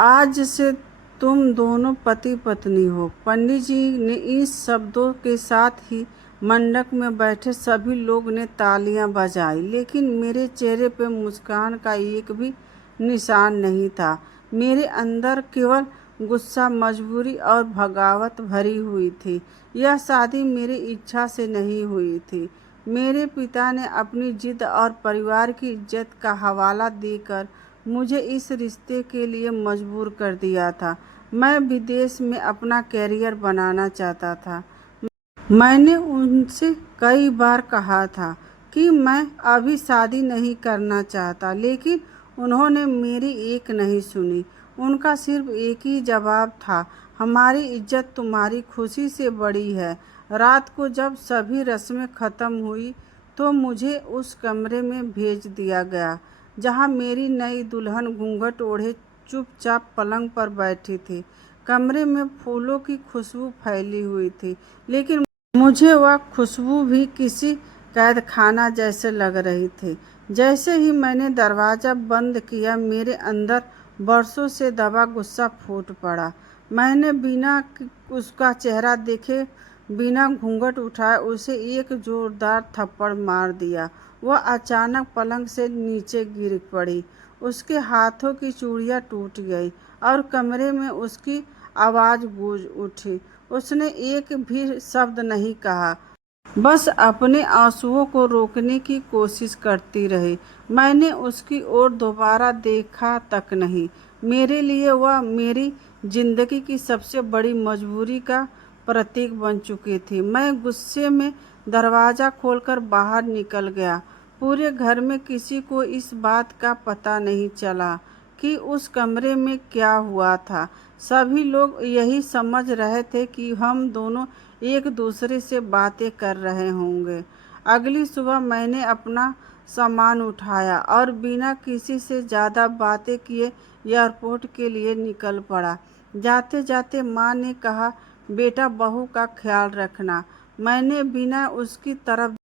आज से तुम दोनों पति पत्नी हो। पंडित जी ने इस शब्दों के साथ ही मंडप में बैठे सभी लोग ने तालियां बजाई, लेकिन मेरे चेहरे पे मुस्कान का एक भी निशान नहीं था। मेरे अंदर केवल गुस्सा, मजबूरी और बगावत भरी हुई थी। यह शादी मेरी इच्छा से नहीं हुई थी। मेरे पिता ने अपनी जिद और परिवार की इज्जत का हवाला देकर मुझे इस रिश्ते के लिए मजबूर कर दिया था। मैं विदेश में अपना करियर बनाना चाहता था। मैंने उनसे कई बार कहा था कि मैं अभी शादी नहीं करना चाहता, लेकिन उन्होंने मेरी एक नहीं सुनी। उनका सिर्फ एक ही जवाब था, हमारी इज्जत तुम्हारी खुशी से बड़ी है। रात को जब सभी रस्में खत्म हुई तो मुझे उस कमरे में भेज दिया गया जहां मेरी नई दुल्हन घूंघट ओढ़े चुपचाप पलंग पर बैठी थी। कमरे में फूलों की खुशबू फैली हुई थी, लेकिन मुझे वह खुशबू भी किसी कैदखाना जैसे लग रही थी। जैसे ही मैंने दरवाज़ा बंद किया, मेरे अंदर बरसों से दबा गुस्सा फूट पड़ा। मैंने बिना उसका चेहरा देखे, बिना घूंघट उठाए उसे एक जोरदार थप्पड़ मार दिया। वह अचानक पलंग से नीचे गिर पड़ी। उसके हाथों की चूड़ियाँ टूट गई और कमरे में उसकी आवाज़ गूंज उठी। उसने एक भी शब्द नहीं कहा, बस अपने आंसुओं को रोकने की कोशिश करती रही। मैंने उसकी ओर दोबारा देखा तक नहीं। मेरे लिए वह मेरी जिंदगी की सबसे बड़ी मजबूरी का प्रतीक बन चुकी थी। मैं गुस्से में दरवाज़ा खोलकर बाहर निकल गया। पूरे घर में किसी को इस बात का पता नहीं चला कि उस कमरे में क्या हुआ था। सभी लोग यही समझ रहे थे कि हम दोनों एक दूसरे से बातें कर रहे होंगे। अगली सुबह मैंने अपना सामान उठाया और बिना किसी से ज़्यादा बातें किए एयरपोर्ट के लिए निकल पड़ा। जाते जाते माँ ने कहा, बेटा बहू का ख्याल रखना। मैंने बिना उसकी तरफ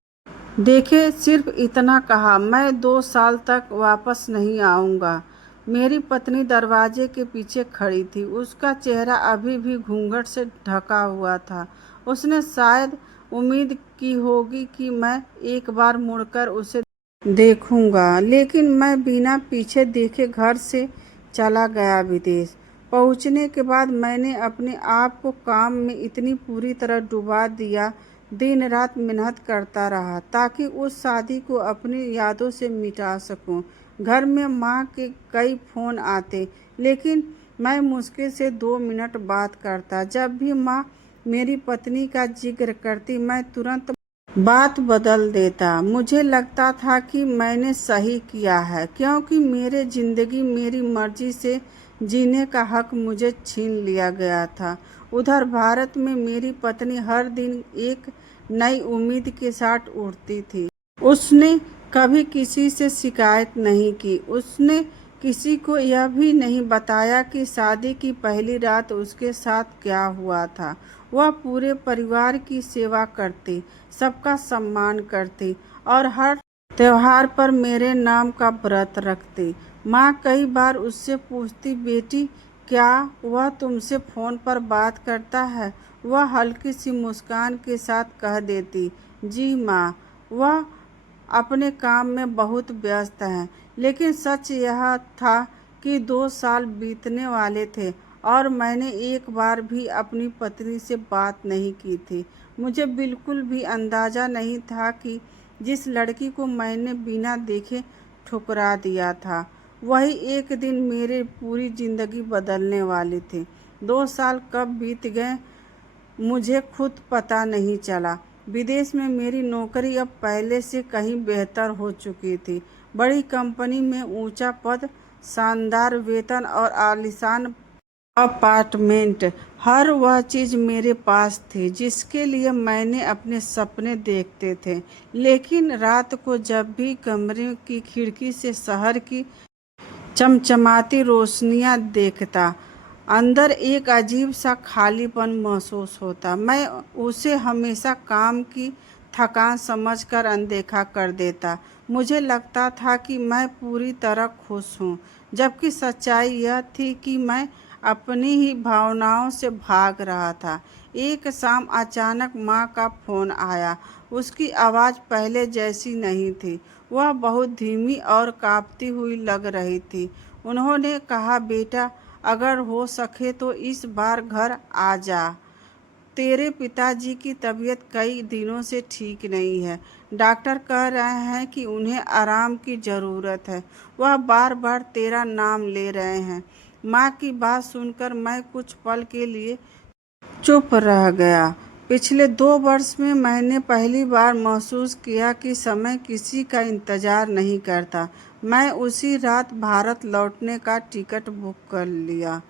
देखे सिर्फ इतना कहा, मैं 2 साल तक वापस नहीं आऊँगा। मेरी पत्नी दरवाजे के पीछे खड़ी थी। उसका चेहरा अभी भी घूंघट से ढका हुआ था। उसने शायद उम्मीद की होगी कि मैं एक बार मुड़कर उसे देखूंगा, लेकिन मैं बिना पीछे देखे घर से चला गया। विदेश पहुंचने के बाद मैंने अपने आप को काम में इतनी पूरी तरह डुबा दिया, दिन रात मेहनत करता रहा ताकि उस शादी को अपनी यादों से मिटा सकूं। घर में माँ के कई फ़ोन आते, लेकिन मैं मुश्किल से 2 मिनट बात करता। जब भी माँ मेरी पत्नी का जिक्र करती, मैं तुरंत बात बदल देता। मुझे लगता था कि मैंने सही किया है, क्योंकि मेरे ज़िंदगी मेरी मर्जी से जीने का हक मुझे छीन लिया गया था। उधर भारत में मेरी पत्नी हर दिन एक नई उम्मीद के साथ उठती थी। उसने कभी किसी से शिकायत नहीं की। उसने किसी को यह भी नहीं बताया कि शादी की पहली रात उसके साथ क्या हुआ था। वह पूरे परिवार की सेवा करती, सबका सम्मान करती और हर त्योहार पर मेरे नाम का व्रत रखती। माँ कई बार उससे पूछती, बेटी क्या वह तुमसे फ़ोन पर बात करता है? वह हल्की सी मुस्कान के साथ कह देती, जी माँ, वह अपने काम में बहुत व्यस्त हैं। लेकिन सच यह था कि 2 साल बीतने वाले थे और मैंने एक बार भी अपनी पत्नी से बात नहीं की थी। मुझे बिल्कुल भी अंदाज़ा नहीं था कि जिस लड़की को मैंने बिना देखे ठुकरा दिया था, वही एक दिन मेरी पूरी ज़िंदगी बदलने वाली थी। 2 साल कब बीत गए मुझे खुद पता नहीं चला। विदेश में मेरी नौकरी अब पहले से कहीं बेहतर हो चुकी थी। बड़ी कंपनी में ऊंचा पद, शानदार वेतन और आलीशान अपार्टमेंट, हर वह चीज़ मेरे पास थी जिसके लिए मैंने अपने सपने देखते थे। लेकिन रात को जब भी कमरे की खिड़की से शहर की चमचमाती रोशनियां देखता, अंदर एक अजीब सा खालीपन महसूस होता। मैं उसे हमेशा काम की थकान समझकर अनदेखा कर देता। मुझे लगता था कि मैं पूरी तरह खुश हूँ, जबकि सच्चाई यह थी कि मैं अपनी ही भावनाओं से भाग रहा था। एक शाम अचानक माँ का फ़ोन आया। उसकी आवाज़ पहले जैसी नहीं थी, वह बहुत धीमी और काँपती हुई लग रही थी। उन्होंने कहा, बेटा, अगर हो सके तो इस बार घर आ जा। तेरे पिताजी की तबीयत कई दिनों से ठीक नहीं है। डॉक्टर कह रहे हैं कि उन्हें आराम की ज़रूरत है। वह बार बार तेरा नाम ले रहे हैं। माँ की बात सुनकर मैं कुछ पल के लिए चुप रह गया। पिछले 2 वर्ष में मैंने पहली बार महसूस किया कि समय किसी का इंतज़ार नहीं करता। मैं उसी रात भारत लौटने का टिकट बुक कर लिया।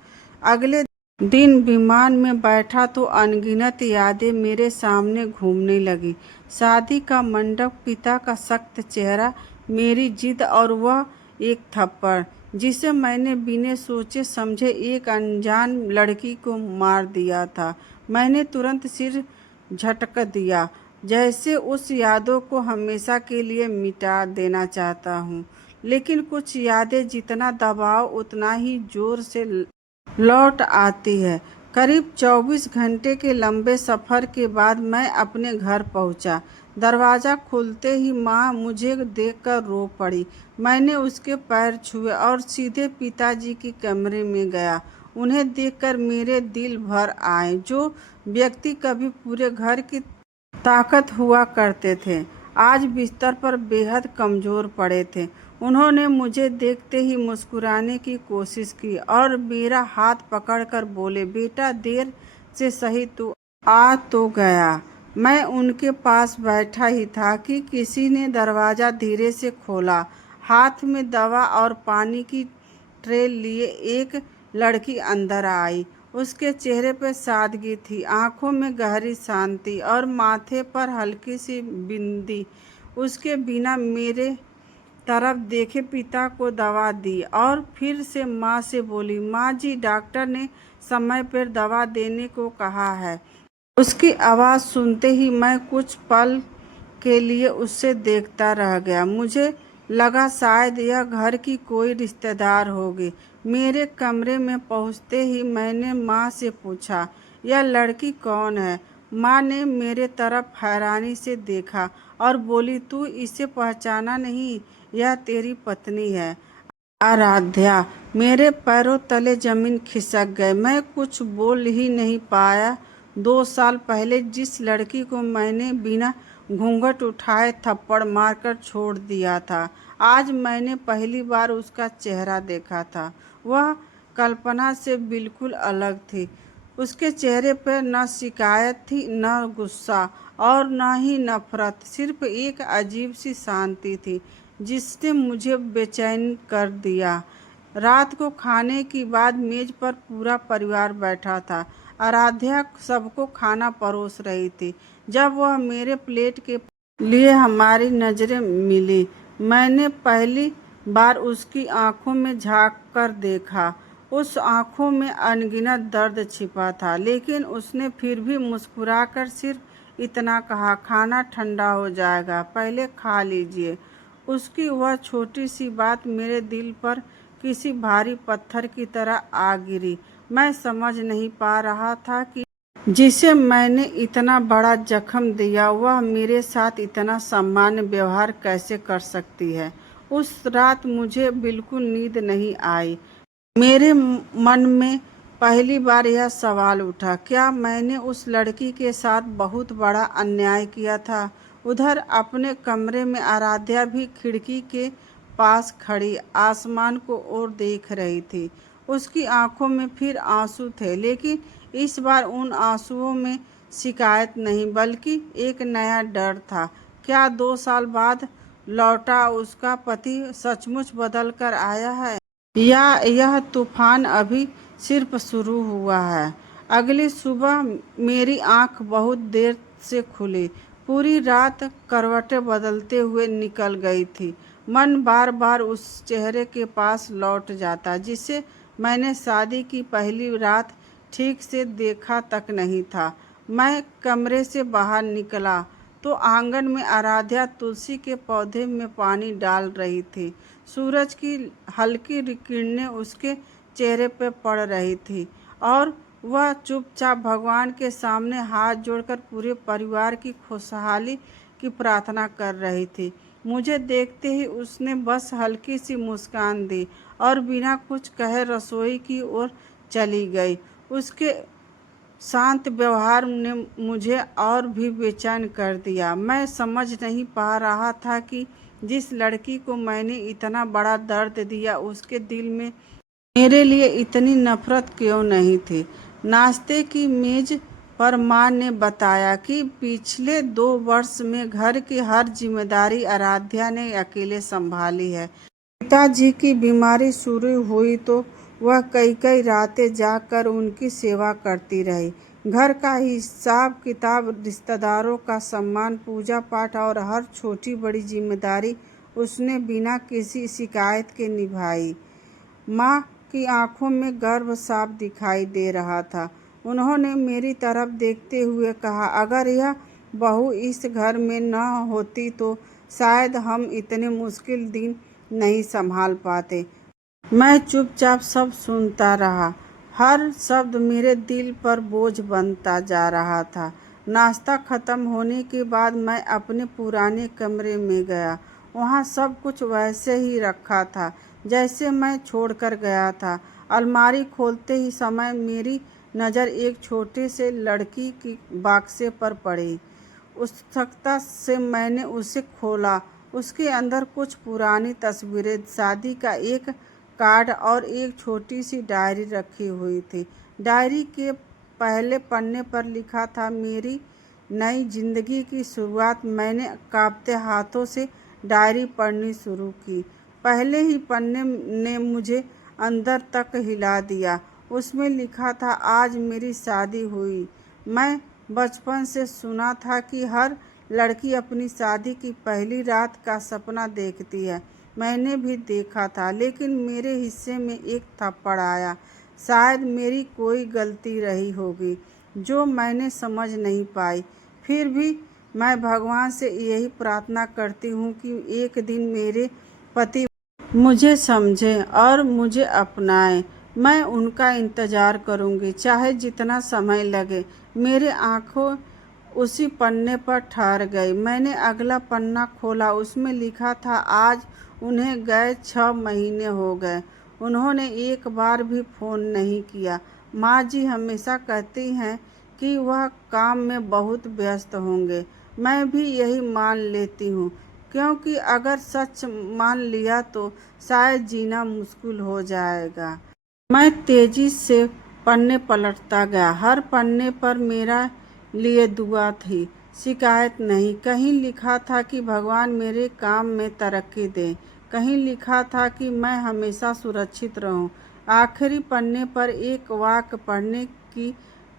अगले दिन विमान में बैठा तो अनगिनत यादें मेरे सामने घूमने लगी। शादी का मंडप, पिता का सख्त चेहरा, मेरी जिद और वह एक थप्पड़ जिसे मैंने बिना सोचे समझे एक अनजान लड़की को मार दिया था। मैंने तुरंत सिर झटक दिया, जैसे उस यादों को हमेशा के लिए मिटा देना चाहता हूँ। लेकिन कुछ यादें जितना दबाओ उतना ही जोर से लौट आती है। करीब 24 घंटे के लंबे सफ़र के बाद मैं अपने घर पहुंचा। दरवाज़ा खुलते ही माँ मुझे देखकर रो पड़ी। मैंने उसके पैर छुए और सीधे पिताजी के कमरे में गया। उन्हें देखकर मेरे दिल भर आए। जो व्यक्ति कभी पूरे घर की ताकत हुआ करते थे, आज बिस्तर पर बेहद कमज़ोर पड़े थे। उन्होंने मुझे देखते ही मुस्कुराने की कोशिश की और मेरा हाथ पकड़कर बोले, बेटा, देर से सही तू आ तो गया। मैं उनके पास बैठा ही था कि किसी ने दरवाज़ा धीरे से खोला। हाथ में दवा और पानी की ट्रे लिए एक लड़की अंदर आई। उसके चेहरे पर सादगी थी, आंखों में गहरी शांति और माथे पर हल्की सी बिंदी। उसके बिना मेरे तरफ देखे पिता को दवा दी और फिर से माँ से बोली, माँ जी, डॉक्टर ने समय पर दवा देने को कहा है। उसकी आवाज़ सुनते ही मैं कुछ पल के लिए उससे देखता रह गया। मुझे लगा शायद यह घर की कोई रिश्तेदार होगी। मेरे कमरे में पहुंचते ही मैंने माँ से पूछा, यह लड़की कौन है? माँ ने मेरे तरफ हैरानी से देखा और बोली, तू इसे पहचाना नहीं? यह तेरी पत्नी है, आराध्या। मेरे पैरों तले जमीन खिसक गई। मैं कुछ बोल ही नहीं पाया। 2 साल पहले जिस लड़की को मैंने बिना घूंघट उठाए थप्पड़ मारकर छोड़ दिया था, आज मैंने पहली बार उसका चेहरा देखा था। वह कल्पना से बिल्कुल अलग थी। उसके चेहरे पर न शिकायत थी, न गुस्सा और न ही नफरत, सिर्फ एक अजीब सी शांति थी जिसने मुझे बेचैन कर दिया। रात को खाने के बाद मेज पर पूरा परिवार बैठा था। आराध्या सबको खाना परोस रही थी। जब वह मेरे प्लेट के लिए हमारी नज़रें मिली, मैंने पहली बार उसकी आंखों में झांक कर देखा। उस आंखों में अनगिनत दर्द छिपा था, लेकिन उसने फिर भी मुस्कुराकर सिर्फ इतना कहा, खाना ठंडा हो जाएगा, पहले खा लीजिए। उसकी वह छोटी सी बात मेरे दिल पर किसी भारी पत्थर की तरह आ गिरी। मैं समझ नहीं पा रहा था कि जिसे मैंने इतना बड़ा जख्म दिया, वह मेरे साथ इतना सामान्य व्यवहार कैसे कर सकती है। उस रात मुझे बिल्कुल नींद नहीं आई। मेरे मन में पहली बार यह सवाल उठा, क्या मैंने उस लड़की के साथ बहुत बड़ा अन्याय किया था? उधर अपने कमरे में आराध्या भी खिड़की के पास खड़ी आसमान को ओर देख रही थी। उसकी आंखों में फिर आंसू थे, लेकिन इस बार उन आंसुओं में शिकायत नहीं, बल्कि एक नया डर था। क्या 2 साल बाद लौटा उसका पति सचमुच बदल कर आया है, या यह तूफान अभी सिर्फ शुरू हुआ है? अगली सुबह मेरी आंख बहुत देर से खुली। पूरी रात करवटें बदलते हुए निकल गई थी। मन बार बार उस चेहरे के पास लौट जाता जिसे मैंने शादी की पहली रात ठीक से देखा तक नहीं था। मैं कमरे से बाहर निकला तो आंगन में आराध्या तुलसी के पौधे में पानी डाल रही थी। सूरज की हल्की किरणें उसके चेहरे पर पड़ रही थी और वह चुपचाप भगवान के सामने हाथ जोड़कर पूरे परिवार की खुशहाली की प्रार्थना कर रही थी। मुझे देखते ही उसने बस हल्की सी मुस्कान दी और बिना कुछ कहे रसोई की ओर चली गई। उसके शांत व्यवहार ने मुझे और भी बेचैन कर दिया। मैं समझ नहीं पा रहा था कि जिस लड़की को मैंने इतना बड़ा दर्द दिया उसके दिल में मेरे लिए इतनी नफरत क्यों नहीं थी। नाश्ते की मेज पर माँ ने बताया कि पिछले 2 वर्ष में घर की हर जिम्मेदारी आराध्या ने अकेले संभाली है। पिताजी की बीमारी शुरू हुई तो वह कई कई रातें जाकर उनकी सेवा करती रही। घर का हिसाब किताब, रिश्तेदारों का सम्मान, पूजा पाठ और हर छोटी बड़ी जिम्मेदारी उसने बिना किसी शिकायत के निभाई। माँ की आंखों में गर्व साफ दिखाई दे रहा था। उन्होंने मेरी तरफ देखते हुए कहा, अगर यह बहू इस घर में न होती तो शायद हम इतने मुश्किल दिन नहीं संभाल पाते। मैं चुपचाप सब सुनता रहा। हर शब्द मेरे दिल पर बोझ बनता जा रहा था। नाश्ता खत्म होने के बाद मैं अपने पुराने कमरे में गया। वहाँ सब कुछ वैसे ही रखा था जैसे मैं छोड़कर गया था। अलमारी खोलते ही समय मेरी नज़र एक छोटे से लड़की की बक्से पर पड़ी। उत्सुकता से मैंने उसे खोला। उसके अंदर कुछ पुरानी तस्वीरें, शादी का एक कार्ड और एक छोटी सी डायरी रखी हुई थी। डायरी के पहले पन्ने पर लिखा था, मेरी नई जिंदगी की शुरुआत। मैंने कांपते हाथों से डायरी पढ़नी शुरू की। पहले ही पन्ने ने मुझे अंदर तक हिला दिया। उसमें लिखा था, आज मेरी शादी हुई। मैं बचपन से सुना था कि हर लड़की अपनी शादी की पहली रात का सपना देखती है। मैंने भी देखा था, लेकिन मेरे हिस्से में एक थप्पड़ आया। शायद मेरी कोई गलती रही होगी जो मैंने समझ नहीं पाई। फिर भी मैं भगवान से यही प्रार्थना करती हूँ कि एक दिन मेरे पति मुझे समझें और मुझे अपनाएं। मैं उनका इंतज़ार करूँगी, चाहे जितना समय लगे। मेरी आंखों उसी पन्ने पर ठहर गई। मैंने अगला पन्ना खोला। उसमें लिखा था, आज उन्हें गए 6 महीने हो गए। उन्होंने एक बार भी फ़ोन नहीं किया। माँ जी हमेशा कहती हैं कि वह काम में बहुत व्यस्त होंगे। मैं भी यही मान लेती हूँ, क्योंकि अगर सच मान लिया तो शायद जीना मुश्किल हो जाएगा। मैं तेजी से पन्ने पलटता गया। हर पन्ने पर मेरा लिए दुआ थी, शिकायत नहीं। कहीं लिखा था कि भगवान मेरे काम में तरक्की दे, कहीं लिखा था कि मैं हमेशा सुरक्षित रहूं। आखिरी पन्ने पर एक वाक्य पढ़ने की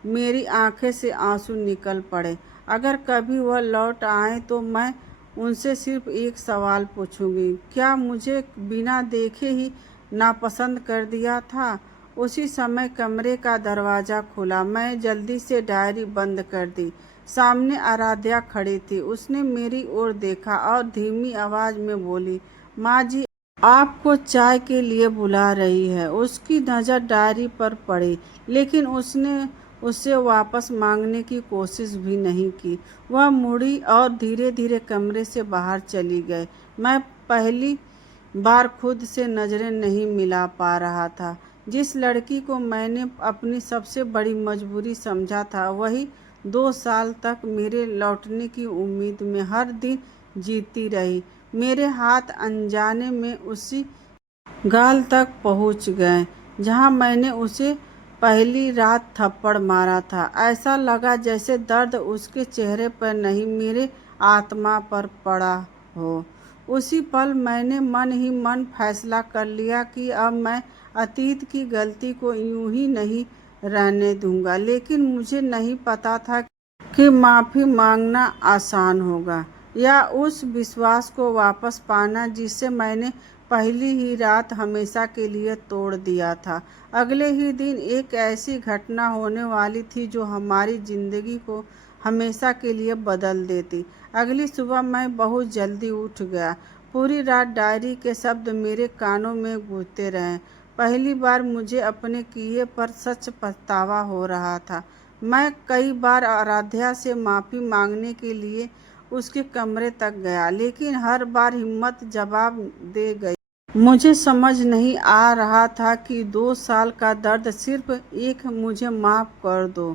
मेरी आंखें से आंसू निकल पड़े। अगर कभी वह लौट आए तो मैं उनसे सिर्फ एक सवाल पूछूंगी, क्या मुझे बिना देखे ही नापसंद कर दिया था? उसी समय कमरे का दरवाज़ा खुला। मैं जल्दी से डायरी बंद कर दी। सामने आराध्या खड़ी थी। उसने मेरी ओर देखा और धीमी आवाज़ में बोली, माँ जी आपको चाय के लिए बुला रही है। उसकी नज़र डायरी पर पड़ी, लेकिन उसने उसे वापस मांगने की कोशिश भी नहीं की। वह मुड़ी और धीरे धीरे कमरे से बाहर चली गई। मैं पहली बार खुद से नज़रें नहीं मिला पा रहा था। जिस लड़की को मैंने अपनी सबसे बड़ी मजबूरी समझा था, वही 2 साल तक मेरे लौटने की उम्मीद में हर दिन जीती रही। मेरे हाथ अनजाने में उसी गाल तक पहुंच गए जहां मैंने उसे पहली रात थप्पड़ मारा था। ऐसा लगा जैसे दर्द उसके चेहरे पर नहीं, मेरे आत्मा पर पड़ा हो। उसी पल मैंने मन ही मन फैसला कर लिया कि अब मैं अतीत की गलती को यूं ही नहीं रहने दूंगा। लेकिन मुझे नहीं पता था कि माफ़ी मांगना आसान होगा या उस विश्वास को वापस पाना जिसे मैंने पहली ही रात हमेशा के लिए तोड़ दिया था। अगले ही दिन एक ऐसी घटना होने वाली थी जो हमारी ज़िंदगी को हमेशा के लिए बदल देती। अगली सुबह मैं बहुत जल्दी उठ गया। पूरी रात डायरी के शब्द मेरे कानों में गूंजते रहे। पहली बार मुझे अपने किए पर सच पछतावा हो रहा था। मैं कई बार आराध्या से माफ़ी मांगने के लिए उसके कमरे तक गया, लेकिन हर बार हिम्मत जवाब दे गई। मुझे समझ नहीं आ रहा था कि 2 साल का दर्द सिर्फ एक "मुझे माफ़ कर दो"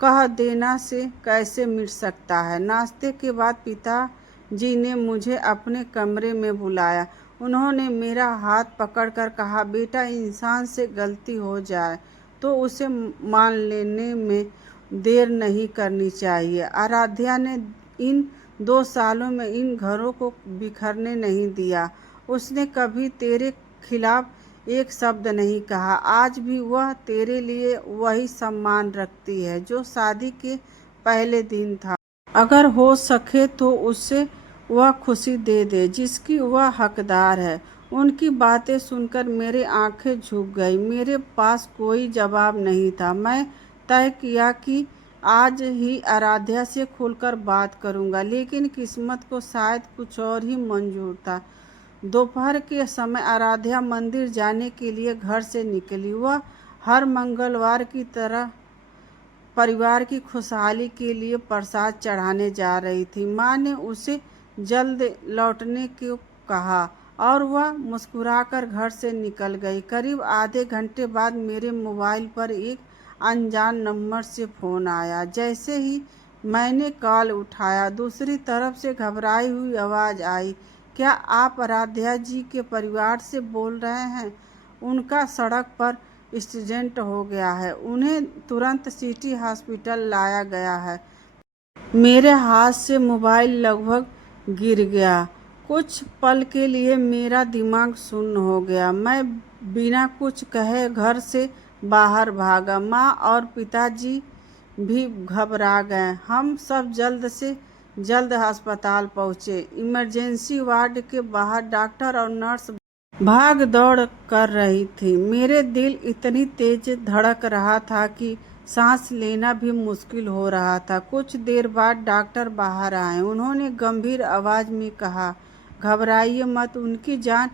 कह देना से कैसे मिट सकता है। नाश्ते के बाद पिताजी ने मुझे अपने कमरे में बुलाया। उन्होंने मेरा हाथ पकड़कर कहा, "बेटा, इंसान से गलती हो जाए तो उसे मान लेने में देर नहीं करनी चाहिए। आराध्या ने इन 2 सालों में इन घरों को बिखरने नहीं दिया। उसने कभी तेरे खिलाफ एक शब्द नहीं कहा। आज भी वह तेरे लिए वही सम्मान रखती है जो शादी के पहले दिन था। अगर हो सके तो उसे वह खुशी दे दे जिसकी वह हकदार है।" उनकी बातें सुनकर मेरी आंखें झुक गई। मेरे पास कोई जवाब नहीं था। मैं तय किया कि आज ही आराध्या से खुलकर बात करूंगा, लेकिन किस्मत को शायद कुछ और ही मंजूर था। दोपहर के समय आराध्या मंदिर जाने के लिए घर से निकली। वह हर मंगलवार की तरह परिवार की खुशहाली के लिए प्रसाद चढ़ाने जा रही थी। माँ ने उसे जल्द लौटने को कहा और वह मुस्कुराकर घर से निकल गई। करीब आधे घंटे बाद मेरे मोबाइल पर एक अनजान नंबर से फ़ोन आया। जैसे ही मैंने कॉल उठाया, दूसरी तरफ से घबराई हुई आवाज़ आई, "क्या आप आराध्या जी के परिवार से बोल रहे हैं? उनका सड़क पर एक्सीडेंट हो गया है। उन्हें तुरंत सिटी हॉस्पिटल लाया गया है।" मेरे हाथ से मोबाइल लगभग गिर गया। कुछ पल के लिए मेरा दिमाग सुन्न हो गया। मैं बिना कुछ कहे घर से बाहर भागा। माँ और पिताजी भी घबरा गए। हम सब जल्द से जल्द अस्पताल पहुँचे। इमरजेंसी वार्ड के बाहर डॉक्टर और नर्स भाग दौड़ कर रही थी। मेरे दिल इतनी तेज धड़क रहा था कि सांस लेना भी मुश्किल हो रहा था। कुछ देर बाद डॉक्टर बाहर आए। उन्होंने गंभीर आवाज़ में कहा, "घबराइए मत, उनकी जान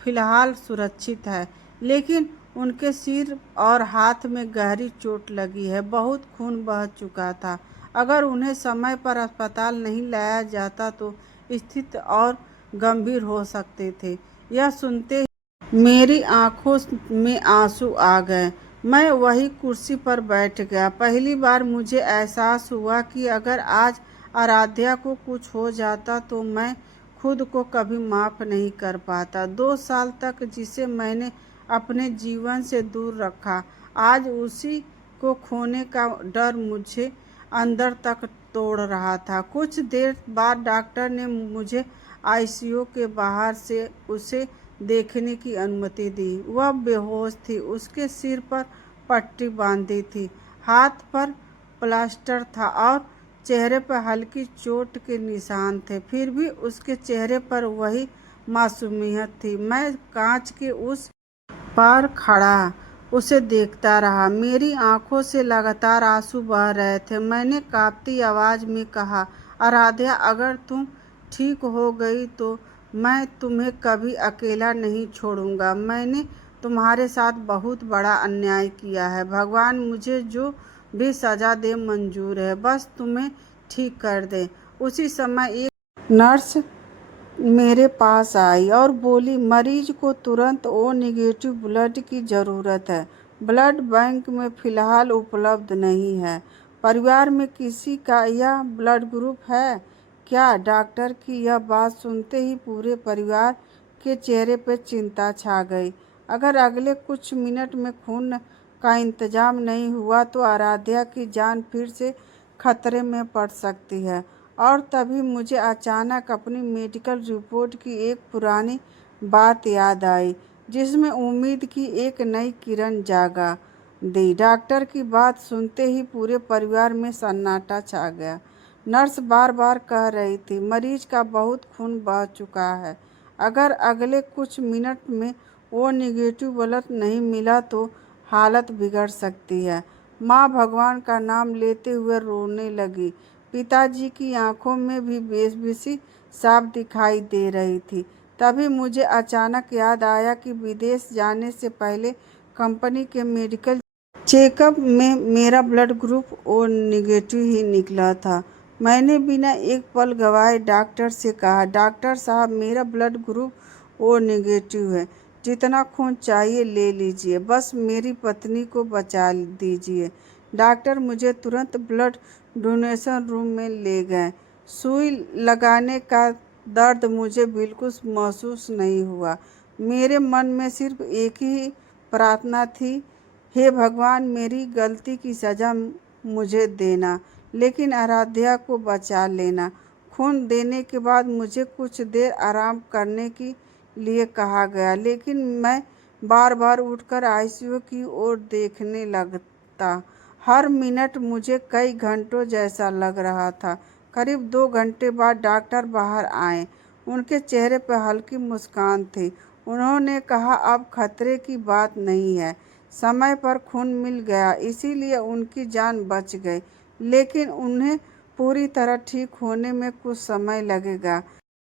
फिलहाल सुरक्षित है, लेकिन उनके सिर और हाथ में गहरी चोट लगी है। बहुत खून बह चुका था। अगर उन्हें समय पर अस्पताल नहीं लाया जाता तो स्थिति और गंभीर हो सकते थे।" यह सुनते ही मेरी आंखों में आंसू आ गए। मैं वही कुर्सी पर बैठ गया। पहली बार मुझे एहसास हुआ कि अगर आज आराध्या को कुछ हो जाता तो मैं खुद को कभी माफ़ नहीं कर पाता। 2 साल तक जिसे मैंने अपने जीवन से दूर रखा, आज उसी को खोने का डर मुझे अंदर तक तोड़ रहा था। कुछ देर बाद डॉक्टर ने मुझे आईसीयू के बाहर से उसे देखने की अनुमति दी। वह बेहोश थी। उसके सिर पर पट्टी बांधी थी, हाथ पर प्लास्टर था और चेहरे पर हल्की चोट के निशान थे। फिर भी उसके चेहरे पर वही मासूमियत थी। मैं कांच के उस पार खड़ा उसे देखता रहा। मेरी आंखों से लगातार आंसू बह रहे थे। मैंने कांपती आवाज़ में कहा, "आराध्या, अगर तुम ठीक हो गई तो मैं तुम्हें कभी अकेला नहीं छोड़ूंगा। मैंने तुम्हारे साथ बहुत बड़ा अन्याय किया है। भगवान मुझे जो भी सज़ा दे मंजूर है, बस तुम्हें ठीक कर दे।" उसी समय एक नर्स मेरे पास आई और बोली, "मरीज को तुरंत ओ नेगेटिव ब्लड की ज़रूरत है। ब्लड बैंक में फ़िलहाल उपलब्ध नहीं है। परिवार में किसी का यह ब्लड ग्रुप है क्या?" डॉक्टर की यह बात सुनते ही पूरे परिवार के चेहरे पर चिंता छा गई। अगर अगले कुछ मिनट में खून का इंतजाम नहीं हुआ तो आराध्या की जान फिर से खतरे में पड़ सकती है। और तभी मुझे अचानक अपनी मेडिकल रिपोर्ट की एक पुरानी बात याद आई, जिसमें उम्मीद की एक नई किरण जागा दी। डॉक्टर की बात सुनते ही पूरे परिवार में सन्नाटा छा गया। नर्स बार बार कह रही थी, "मरीज का बहुत खून बह चुका है। अगर अगले कुछ मिनट में वो नेगेटिव ब्लड नहीं मिला तो हालत बिगड़ सकती है।" माँ भगवान का नाम लेते हुए रोने लगी। पिताजी की आंखों में भी बेबसी साफ दिखाई दे रही थी। तभी मुझे अचानक याद आया कि विदेश जाने से पहले कंपनी के मेडिकल चेकअप में मेरा ब्लड ग्रुप ओ नेगेटिव ही निकला था। मैंने बिना एक पल गवाए डॉक्टर से कहा, डॉक्टर साहब मेरा ब्लड ग्रुप ओ नेगेटिव है, जितना खून चाहिए ले लीजिए, बस मेरी पत्नी को बचा दीजिए। डॉक्टर मुझे तुरंत ब्लड डोनेशन रूम में ले गए। सुई लगाने का दर्द मुझे बिल्कुल महसूस नहीं हुआ। मेरे मन में सिर्फ एक ही प्रार्थना थी, हे भगवान मेरी गलती की सज़ा मुझे देना, लेकिन आराध्या को बचा लेना। खून देने के बाद मुझे कुछ देर आराम करने के लिए कहा गया, लेकिन मैं बार बार उठकर आईसीयू की ओर देखने लगता। हर मिनट मुझे कई घंटों जैसा लग रहा था। करीब 2 घंटे बाद डॉक्टर बाहर आए। उनके चेहरे पर हल्की मुस्कान थी। उन्होंने कहा, अब खतरे की बात नहीं है, समय पर खून मिल गया इसीलिए उनकी जान बच गई, लेकिन उन्हें पूरी तरह ठीक होने में कुछ समय लगेगा।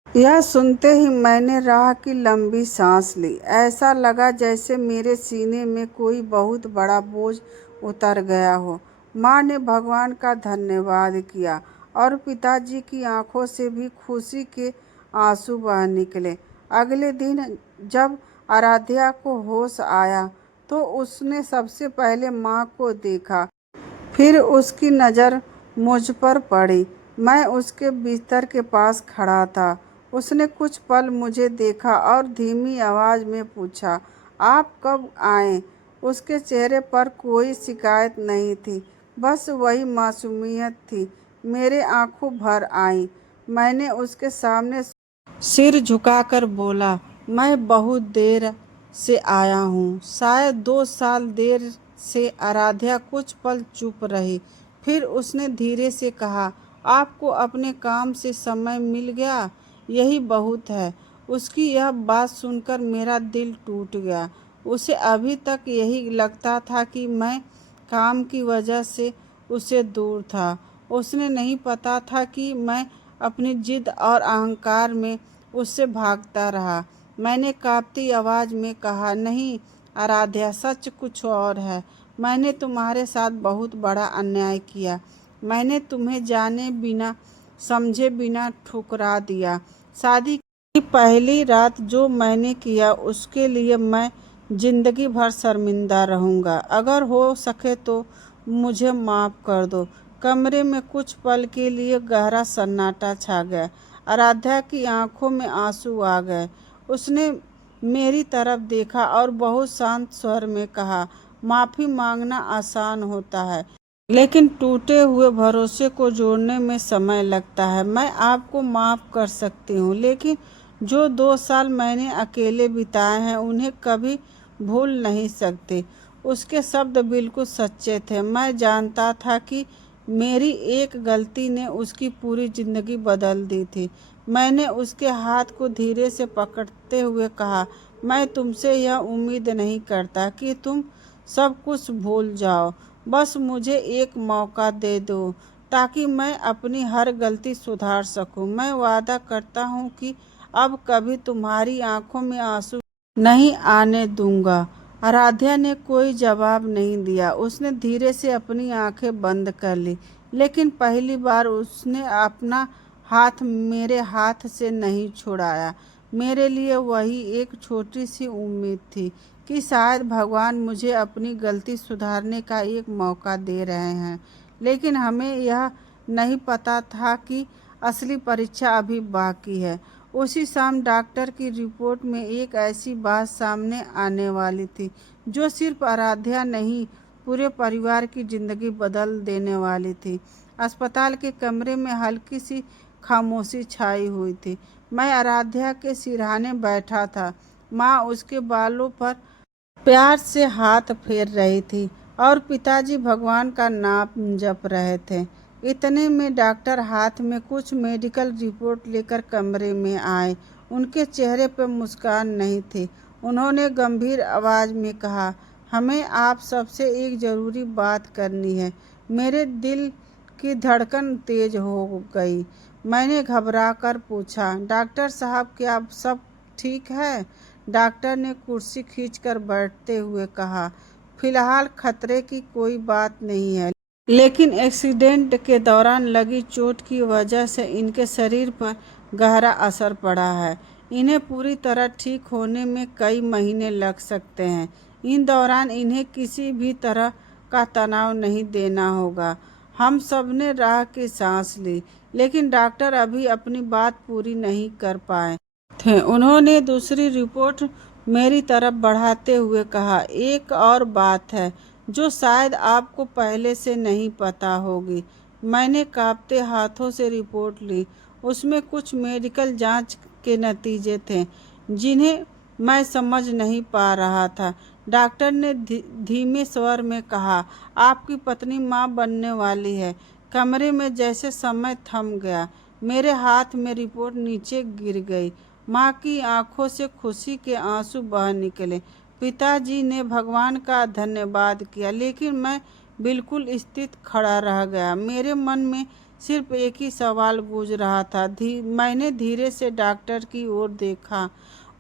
यह सुनते ही मैंने राह की लंबी सांस ली। ऐसा लगा जैसे मेरे सीने में कोई बहुत बड़ा बोझ उतर गया हो। माँ ने भगवान का धन्यवाद किया और पिताजी की आंखों से भी खुशी के आंसू बह निकले। अगले दिन जब आराध्या को होश आया तो उसने सबसे पहले माँ को देखा, फिर उसकी नज़र मुझ पर पड़ी। मैं उसके बिस्तर के पास खड़ा था। उसने कुछ पल मुझे देखा और धीमी आवाज़ में पूछा, आप कब आए? उसके चेहरे पर कोई शिकायत नहीं थी, बस वही मासूमियत थी। मेरे आंखों भर आईं। मैंने उसके सामने सिर झुकाकर बोला, मैं बहुत देर से आया हूँ, शायद 2 साल देर से। आराध्या कुछ पल चुप रही, फिर उसने धीरे से कहा, आपको अपने काम से समय मिल गया, यही बहुत है। उसकी यह बात सुनकर मेरा दिल टूट गया। उसे अभी तक यही लगता था कि मैं काम की वजह से उससे दूर था। उसने नहीं पता था कि मैं अपनी जिद और अहंकार में उससे भागता रहा। मैंने कांपती आवाज़ में कहा, नहीं आराध्या, सच कुछ और है। मैंने तुम्हारे साथ बहुत बड़ा अन्याय किया। मैंने तुम्हें जाने बिना समझे बिना ठुकरा दिया। शादी की पहली रात जो मैंने किया उसके लिए मैं जिंदगी भर शर्मिंदा रहूँगा। अगर हो सके तो मुझे माफ़ कर दो। कमरे में कुछ पल के लिए गहरा सन्नाटा छा गया। आराध्या की आंखों में आंसू आ गए। उसने मेरी तरफ देखा और बहुत शांत स्वर में कहा, माफ़ी मांगना आसान होता है, लेकिन टूटे हुए भरोसे को जोड़ने में समय लगता है। मैं आपको माफ़ कर सकती हूँ, लेकिन जो 2 साल मैंने अकेले बिताए हैं उन्हें कभी भूल नहीं सकती। उसके शब्द बिल्कुल सच्चे थे। मैं जानता था कि मेरी एक गलती ने उसकी पूरी ज़िंदगी बदल दी थी। मैंने उसके हाथ को धीरे से पकड़ते हुए कहा, मैं तुमसे यह उम्मीद नहीं करता कि तुम सब कुछ भूल जाओ। बस मुझे एक मौका दे दो ताकि मैं अपनी हर गलती सुधार सकूं। मैं वादा करता हूं कि अब कभी तुम्हारी आंखों में आंसू नहीं आने दूंगा। आराध्या ने कोई जवाब नहीं दिया। उसने धीरे से अपनी आंखें बंद कर ली, लेकिन पहली बार उसने अपना हाथ मेरे हाथ से नहीं छुड़ाया। मेरे लिए वही एक छोटी सी उम्मीद थी कि शायद भगवान मुझे अपनी गलती सुधारने का एक मौका दे रहे हैं। लेकिन हमें यह नहीं पता था कि असली परीक्षा अभी बाकी है। उसी शाम डॉक्टर की रिपोर्ट में एक ऐसी बात सामने आने वाली थी जो सिर्फ आराध्या नहीं, पूरे परिवार की ज़िंदगी बदल देने वाली थी। अस्पताल के कमरे में हल्की सी खामोशी छाई हुई थी। मैं आराध्या के सिरहाने बैठा था। माँ उसके बालों पर प्यार से हाथ फेर रही थी और पिताजी भगवान का नाम जप रहे थे। इतने में डॉक्टर हाथ में कुछ मेडिकल रिपोर्ट लेकर कमरे में आए। उनके चेहरे पर मुस्कान नहीं थी। उन्होंने गंभीर आवाज़ में कहा, हमें आप सबसे एक ज़रूरी बात करनी है। मेरे दिल की धड़कन तेज हो गई। मैंने घबराकर पूछा, डॉक्टर साहब क्या सब ठीक है? डॉक्टर ने कुर्सी खींचकर बैठते हुए कहा, फिलहाल खतरे की कोई बात नहीं है, लेकिन एक्सीडेंट के दौरान लगी चोट की वजह से इनके शरीर पर गहरा असर पड़ा है। इन्हें पूरी तरह ठीक होने में कई महीने लग सकते हैं। इन दौरान इन्हें किसी भी तरह का तनाव नहीं देना होगा। हम सब ने राह की सांस ली, लेकिन डॉक्टर अभी अपनी बात पूरी नहीं कर पाए थे। उन्होंने दूसरी रिपोर्ट मेरी तरफ बढ़ाते हुए कहा, एक और बात है जो शायद आपको पहले से नहीं पता होगी। मैंने कांपते हाथों से रिपोर्ट ली। उसमें कुछ मेडिकल जांच के नतीजे थे जिन्हें मैं समझ नहीं पा रहा था। डॉक्टर ने धीमे स्वर में कहा, आपकी पत्नी मां बनने वाली है। कमरे में जैसे समय थम गया। मेरे हाथ में रिपोर्ट नीचे गिर गई। मां की आंखों से खुशी के आंसू बह निकले। पिताजी ने भगवान का धन्यवाद किया, लेकिन मैं बिल्कुल स्थिर खड़ा रह गया। मेरे मन में सिर्फ एक ही सवाल गूंज रहा था। मैंने धीरे से डॉक्टर की ओर देखा।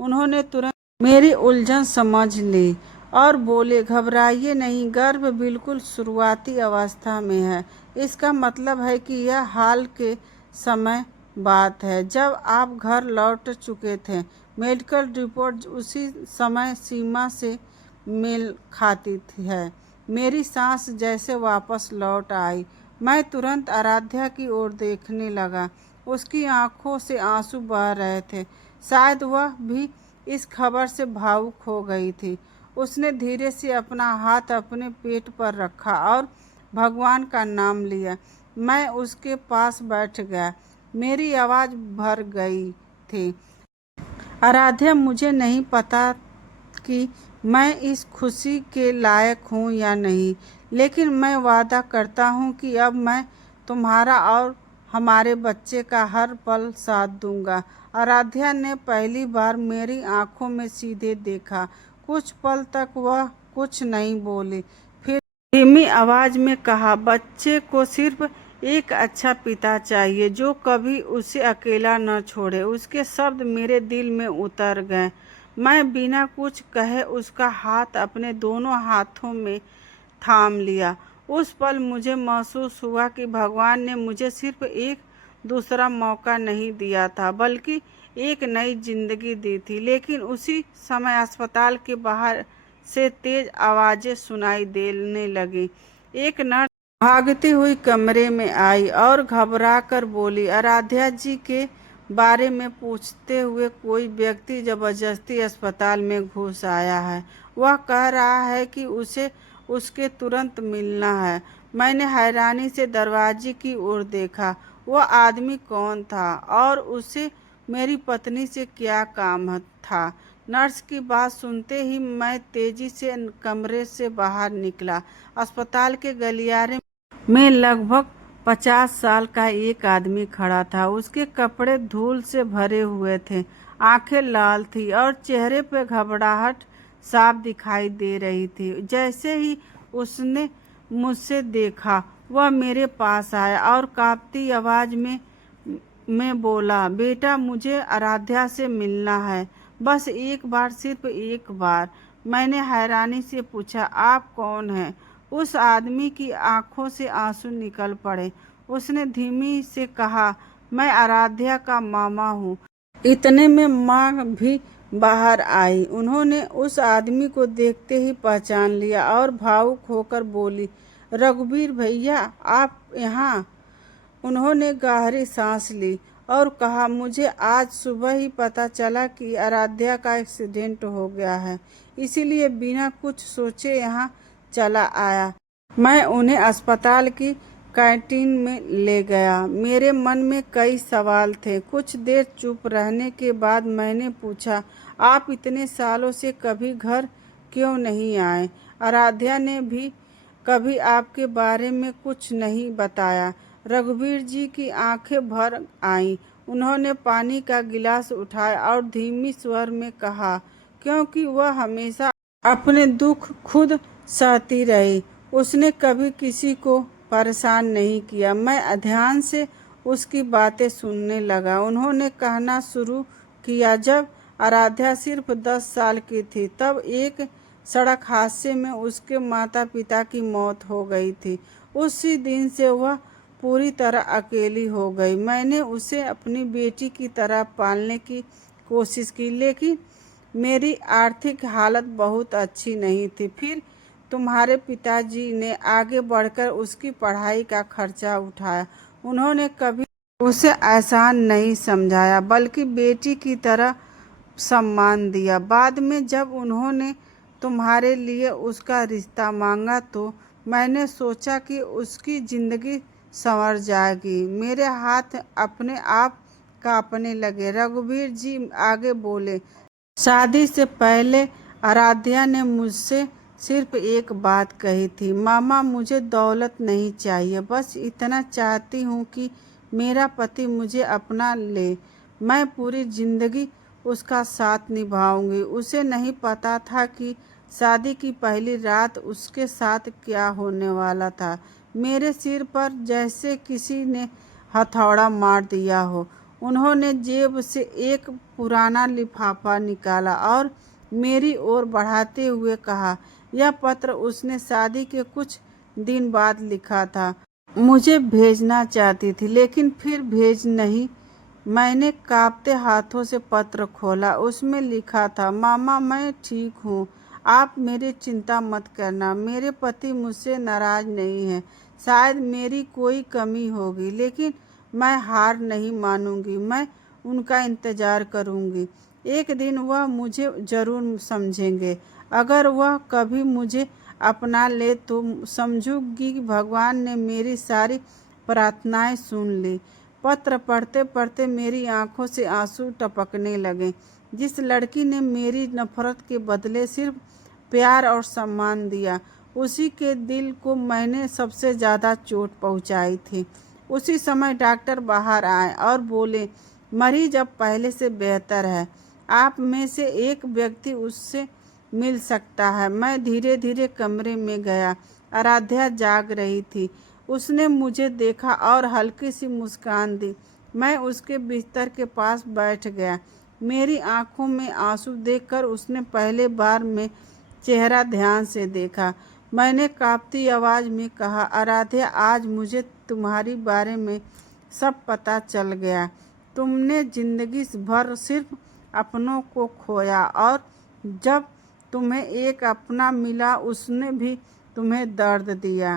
उन्होंने तुरंत मेरी उलझन समझ ली और बोले, घबराइए नहीं, गर्भ बिल्कुल शुरुआती अवस्था में है। इसका मतलब है कि यह हाल के समय बात है जब आप घर लौट चुके थे। मेडिकल रिपोर्ट उसी समय सीमा से मेल खाती है। मेरी सांस जैसे वापस लौट आई। मैं तुरंत आराध्या की ओर देखने लगा। उसकी आंखों से आंसू बह रहे थे। शायद वह भी इस खबर से भावुक हो गई थी। उसने धीरे से अपना हाथ अपने पेट पर रखा और भगवान का नाम लिया। मैं उसके पास बैठ गया। मेरी आवाज़ भर गई थी, आराध्या, मुझे नहीं पता कि मैं इस खुशी के लायक हूँ या नहीं, लेकिन मैं वादा करता हूँ कि अब मैं तुम्हारा और हमारे बच्चे का हर पल साथ दूंगा। आराध्या ने पहली बार मेरी आंखों में सीधे देखा। कुछ पल तक वह कुछ नहीं बोली, फिर धीमी आवाज में कहा, बच्चे को सिर्फ एक अच्छा पिता चाहिए जो कभी उसे अकेला न छोड़े। उसके शब्द मेरे दिल में उतर गए। मैं बिना कुछ कहे उसका हाथ अपने दोनों हाथों में थाम लिया। उस पल मुझे महसूस हुआ कि भगवान ने मुझे सिर्फ एक दूसरा मौका नहीं दिया था, बल्कि एक नई जिंदगी दी थी। लेकिन उसी समय अस्पताल के बाहर से तेज आवाजें सुनाई देने लगी। एक नर्स भागती हुई कमरे में आई और घबरा कर बोली, आराध्या जी के बारे में पूछते हुए कोई व्यक्ति जबरदस्ती अस्पताल में घुस आया है। वह कह रहा है कि उसे उसके तुरंत मिलना है। मैंने हैरानी से दरवाजे की ओर देखा। वह आदमी कौन था और उसे मेरी पत्नी से क्या काम था? नर्स की बात सुनते ही मैं तेजी से कमरे से बाहर निकला। अस्पताल के गलियारे में लगभग 50 साल का एक आदमी खड़ा था। उसके कपड़े धूल से भरे हुए थे, आंखें लाल थी और चेहरे पर घबराहट साफ दिखाई दे रही थी। जैसे ही उसने मुझसे देखा, वह मेरे पास आया और कांपती आवाज में बोला, बेटा, मुझे आराध्या से मिलना है, बस एक बार, सिर्फ एक बार। मैंने हैरानी से पूछा, आप कौन हैं? उस आदमी की आंखों से आंसू निकल पड़े। उसने धीमी से कहा, मैं आराध्या का मामा हूँ। इतने में माँ भी बाहर आई। उन्होंने उस आदमी को देखते ही पहचान लिया और भावुक होकर बोली, रघुवीर भैया, आप यहाँ? उन्होंने गहरी सांस ली और कहा, मुझे आज सुबह ही पता चला कि आराध्या का एक्सीडेंट हो गया है, इसीलिए बिना कुछ सोचे यहाँ चला आया। मैं उन्हें अस्पताल की कैंटीन में ले गया। मेरे मन में कई सवाल थे। कुछ देर चुप रहने के बाद मैंने पूछा, आप इतने सालों से कभी घर क्यों नहीं आए? आराध्या ने भी कभी आपके बारे में कुछ नहीं बताया? रघुवीर जी की आंखें भर आईं। उन्होंने पानी का गिलास उठाया और धीमी स्वर में कहा, क्योंकि वह हमेशा अपने दुख खुद सहती रही। उसने कभी किसी को परेशान नहीं किया। मैं ध्यान से उसकी बातें सुनने लगा। उन्होंने कहना शुरू किया, जब आराध्या सिर्फ 10 साल की थी तब एक सड़क हादसे में उसके माता पिता की मौत हो गई थी। उसी दिन से वह पूरी तरह अकेली हो गई। मैंने उसे अपनी बेटी की तरह पालने की कोशिश की, लेकिन मेरी आर्थिक हालत बहुत अच्छी नहीं थी। फिर तुम्हारे पिताजी ने आगे बढ़कर उसकी पढ़ाई का खर्चा उठाया। उन्होंने कभी उसे एहसान नहीं समझाया, बल्कि बेटी की तरह सम्मान दिया। बाद में जब उन्होंने तुम्हारे लिए उसका रिश्ता मांगा तो मैंने सोचा कि उसकी ज़िंदगी संवर जाएगी। मेरे हाथ अपने आप कांपने लगे। रघुवीर जी आगे बोले, शादी से पहले आराध्या ने मुझसे सिर्फ एक बात कही थी, मामा मुझे दौलत नहीं चाहिए, बस इतना चाहती हूँ कि मेरा पति मुझे अपना ले। मैं पूरी ज़िंदगी उसका साथ निभाऊंगी। उसे नहीं पता था कि शादी की पहली रात उसके साथ क्या होने वाला था। मेरे सिर पर जैसे किसी ने हथौड़ा मार दिया हो। उन्होंने जेब से एक पुराना लिफाफा निकाला और मेरी ओर बढ़ाते हुए कहा, यह पत्र उसने शादी के कुछ दिन बाद लिखा था। मुझे भेजना चाहती थी, लेकिन फिर भेज नहीं। मैंने कांपते हाथों से पत्र खोला। उसमें लिखा था, मामा मैं ठीक हूँ, आप मेरी चिंता मत करना। मेरे पति मुझसे नाराज नहीं हैं। शायद मेरी कोई कमी होगी, लेकिन मैं हार नहीं मानूंगी। मैं उनका इंतज़ार करूंगी। एक दिन वह मुझे ज़रूर समझेंगे। अगर वह कभी मुझे अपना ले तो समझूंगी कि भगवान ने मेरी सारी प्रार्थनाएं सुन ली। पत्र पढ़ते पढ़ते मेरी आंखों से आंसू टपकने लगे। जिस लड़की ने मेरी नफरत के बदले सिर्फ प्यार और सम्मान दिया, उसी के दिल को मैंने सबसे ज़्यादा चोट पहुंचाई थी। उसी समय डॉक्टर बाहर आए और बोले, मरीज अब पहले से बेहतर है, आप में से एक व्यक्ति उससे मिल सकता है। मैं धीरे धीरे कमरे में गया। आराध्या जाग रही थी। उसने मुझे देखा और हल्की सी मुस्कान दी। मैं उसके बिस्तर के पास बैठ गया। मेरी आंखों में आंसू देखकर उसने पहले बार में चेहरा ध्यान से देखा। मैंने कांपती आवाज़ में कहा, आराध्या आज मुझे तुम्हारी बारे में सब पता चल गया। तुमने जिंदगी भर सिर्फ अपनों को खोया और जब तुम्हें एक अपना मिला उसने भी तुम्हें दर्द दिया।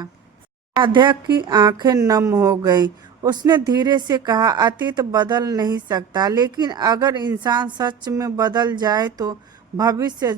आराध्या की आंखें नम हो गई। उसने धीरे से कहा, अतीत बदल नहीं सकता, लेकिन अगर इंसान सच में बदल जाए तो भविष्य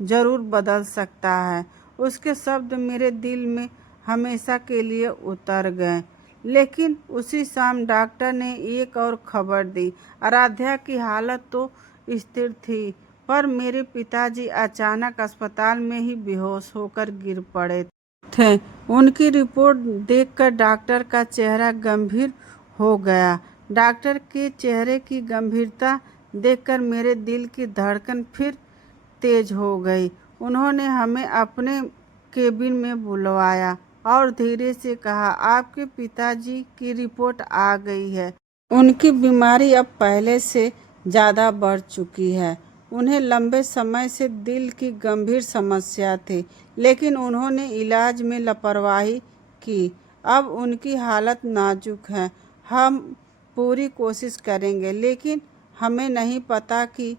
जरूर बदल सकता है। उसके शब्द मेरे दिल में हमेशा के लिए उतर गए। लेकिन उसी शाम डॉक्टर ने एक और खबर दी। आराध्या की हालत तो स्थिर थी, पर मेरे पिताजी अचानक अस्पताल में ही बेहोश होकर गिर पड़े थे। उनकी रिपोर्ट देखकर डॉक्टर का चेहरा गंभीर हो गया। डॉक्टर के चेहरे की गंभीरता देखकर मेरे दिल की धड़कन फिर तेज हो गई। उन्होंने हमें अपने केबिन में बुलवाया और धीरे से कहा, आपके पिताजी की रिपोर्ट आ गई है। उनकी बीमारी अब पहले से ज़्यादा बढ़ चुकी है। उन्हें लंबे समय से दिल की गंभीर समस्या थी, लेकिन उन्होंने इलाज में लापरवाही की। अब उनकी हालत नाजुक है। हम पूरी कोशिश करेंगे, लेकिन हमें नहीं पता कि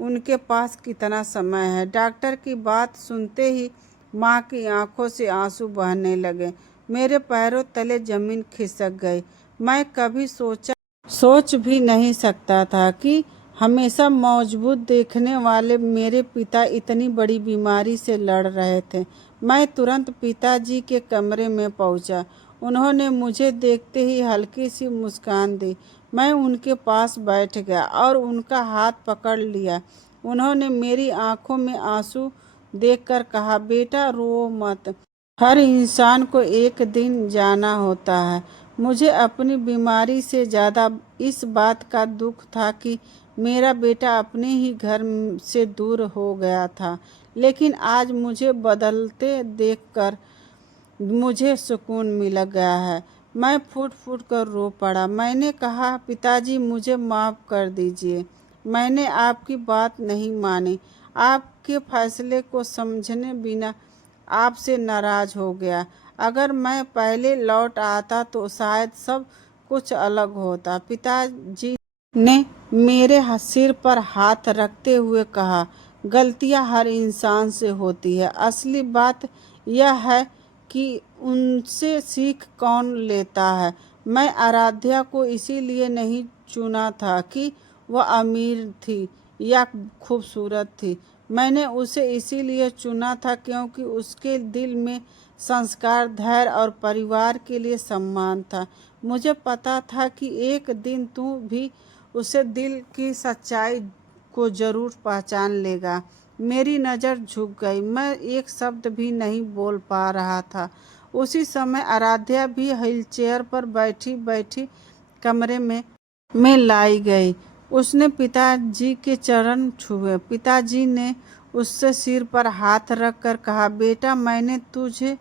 उनके पास कितना समय है। डॉक्टर की बात सुनते ही माँ की आंखों से आंसू बहने लगे। मेरे पैरों तले जमीन खिसक गई। मैं कभी सोच भी नहीं सकता था कि हमेशा मजबूत देखने वाले मेरे पिता इतनी बड़ी बीमारी से लड़ रहे थे। मैं तुरंत पिताजी के कमरे में पहुंचा। उन्होंने मुझे देखते ही हल्की सी मुस्कान दी। मैं उनके पास बैठ गया और उनका हाथ पकड़ लिया। उन्होंने मेरी आंखों में आंसू देखकर कहा, बेटा रो मत, हर इंसान को एक दिन जाना होता है। मुझे अपनी बीमारी से ज़्यादा इस बात का दुख था कि मेरा बेटा अपने ही घर से दूर हो गया था। लेकिन आज मुझे बदलते देखकर मुझे सुकून मिल गया है। मैं फूट फूट कर रो पड़ा। मैंने कहा, पिताजी मुझे माफ़ कर दीजिए, मैंने आपकी बात नहीं मानी, आपके फैसले को समझने बिना आपसे नाराज़ हो गया। अगर मैं पहले लौट आता तो शायद सब कुछ अलग होता। पिताजी ने मेरे सिर पर हाथ रखते हुए कहा, गलतियां हर इंसान से होती है, असली बात यह है कि उनसे सीख कौन लेता है। मैं आराध्या को इसीलिए नहीं चुना था कि वह अमीर थी या खूबसूरत थी। मैंने उसे इसीलिए चुना था क्योंकि उसके दिल में संस्कार, धैर्य और परिवार के लिए सम्मान था। मुझे पता था कि एक दिन तू भी उसे दिल की सच्चाई को ज़रूर पहचान लेगा। मेरी नज़र झुक गई। मैं एक शब्द भी नहीं बोल पा रहा था। उसी समय आराध्या भी व्हीलचेयर पर बैठी बैठी कमरे में लाई गई। उसने पिताजी के चरण छुए। पिताजी ने उससे सिर पर हाथ रख कर कहा, बेटा मैंने तुझे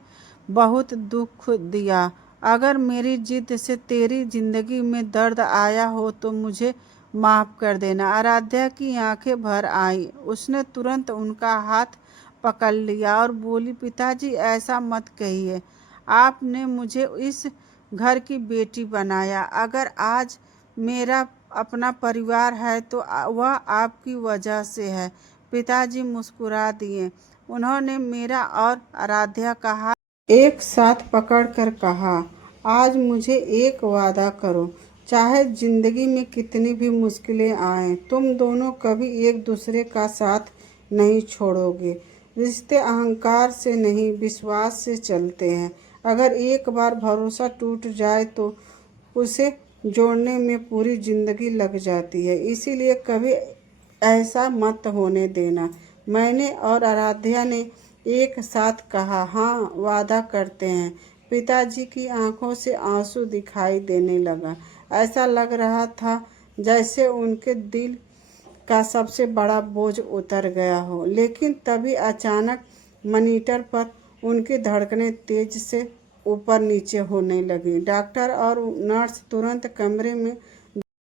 बहुत दुख दिया। अगर मेरी जिद से तेरी जिंदगी में दर्द आया हो तो मुझे माफ़ कर देना। आराध्या की आंखें भर आईं। उसने तुरंत उनका हाथ पकड़ लिया और बोली, पिताजी ऐसा मत कहिए। आपने मुझे इस घर की बेटी बनाया। अगर आज मेरा अपना परिवार है तो वह आपकी वजह से है। पिताजी मुस्कुरा दिए। उन्होंने मेरा और आराध्या का हाथ एक साथ पकड़कर कहा, आज मुझे एक वादा करो, चाहे जिंदगी में कितनी भी मुश्किलें आएं, तुम दोनों कभी एक दूसरे का साथ नहीं छोड़ोगे। रिश्ते अहंकार से नहीं, विश्वास से चलते हैं। अगर एक बार भरोसा टूट जाए तो उसे जोड़ने में पूरी जिंदगी लग जाती है। इसीलिए कभी ऐसा मत होने देना। मैंने और आराध्या ने एक साथ कहा, हाँ वादा करते हैं। पिताजी की आंखों से आंसू दिखाई देने लगा। ऐसा लग रहा था जैसे उनके दिल का सबसे बड़ा बोझ उतर गया हो। लेकिन तभी अचानक मॉनिटर पर उनकी धड़कनें तेज से ऊपर नीचे होने लगी। डॉक्टर और नर्स तुरंत कमरे में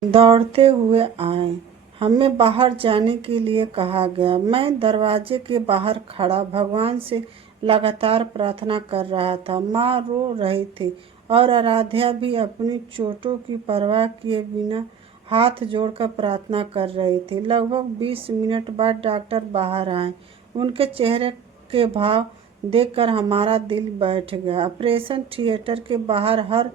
दौड़ते हुए आए। हमें बाहर जाने के लिए कहा गया। मैं दरवाजे के बाहर खड़ा भगवान से लगातार प्रार्थना कर रहा था। माँ रो रही थी और आराध्या भी अपनी चोटों की परवाह किए बिना हाथ जोड़कर प्रार्थना कर रही थी। लगभग 20 मिनट बाद डॉक्टर बाहर आए। उनके चेहरे के भाव देखकर हमारा दिल बैठ गया। ऑपरेशन थिएटर के बाहर हर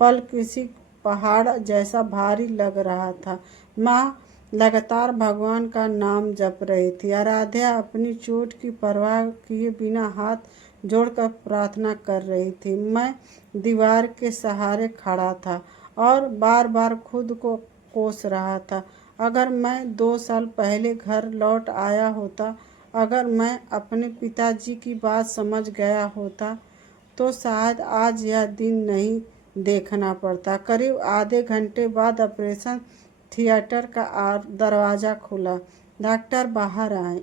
पल किसी पहाड़ जैसा भारी लग रहा था। माँ लगातार भगवान का नाम जप रही थी। आराध्या अपनी चोट की परवाह किए बिना हाथ जोड़कर प्रार्थना कर रही थी। मैं दीवार के सहारे खड़ा था और बार बार खुद को कोस रहा था। अगर मैं 2 साल पहले घर लौट आया होता, अगर मैं अपने पिताजी की बात समझ गया होता तो शायद आज यह दिन नहीं देखना पड़ता। करीब आधे घंटे बाद ऑपरेशन थिएटर का दरवाज़ा खुला। डॉक्टर बाहर आए।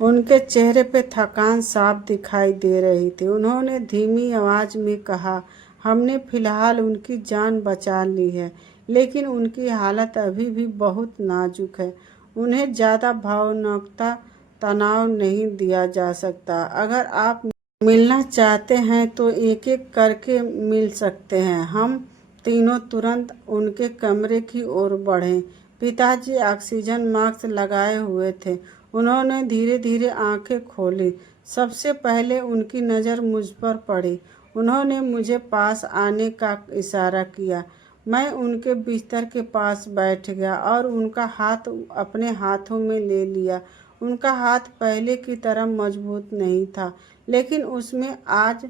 उनके चेहरे पे थकान साफ दिखाई दे रही थी। उन्होंने धीमी आवाज़ में कहा, हमने फिलहाल उनकी जान बचा ली है, लेकिन उनकी हालत अभी भी बहुत नाजुक है। उन्हें ज़्यादा भावनात्मक तनाव नहीं दिया जा सकता। अगर आप मिलना चाहते हैं तो एक एक करके मिल सकते हैं। हम तीनों तुरंत उनके कमरे की ओर बढ़े। पिताजी ऑक्सीजन मास्क लगाए हुए थे। उन्होंने धीरे धीरे आंखें खोली। सबसे पहले उनकी नज़र मुझ पर पड़ी। उन्होंने मुझे पास आने का इशारा किया। मैं उनके बिस्तर के पास बैठ गया और उनका हाथ अपने हाथों में ले लिया। उनका हाथ पहले की तरह मजबूत नहीं था, लेकिन उसमें आज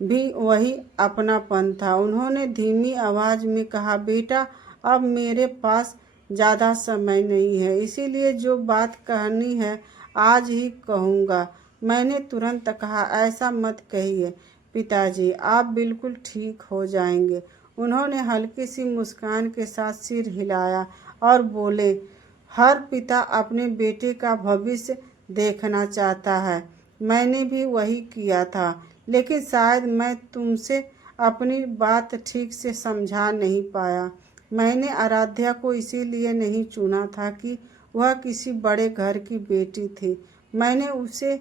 भी वही अपनापन था। उन्होंने धीमी आवाज़ में कहा, बेटा अब मेरे पास ज़्यादा समय नहीं है, इसीलिए जो बात कहनी है आज ही कहूँगा। मैंने तुरंत कहा, ऐसा मत कहिए पिताजी, आप बिल्कुल ठीक हो जाएंगे। उन्होंने हल्की सी मुस्कान के साथ सिर हिलाया और बोले, हर पिता अपने बेटे का भविष्य देखना चाहता है। मैंने भी वही किया था, लेकिन शायद मैं तुमसे अपनी बात ठीक से समझा नहीं पाया। मैंने आराध्या को इसीलिए नहीं चुना था कि वह किसी बड़े घर की बेटी थी। मैंने उसे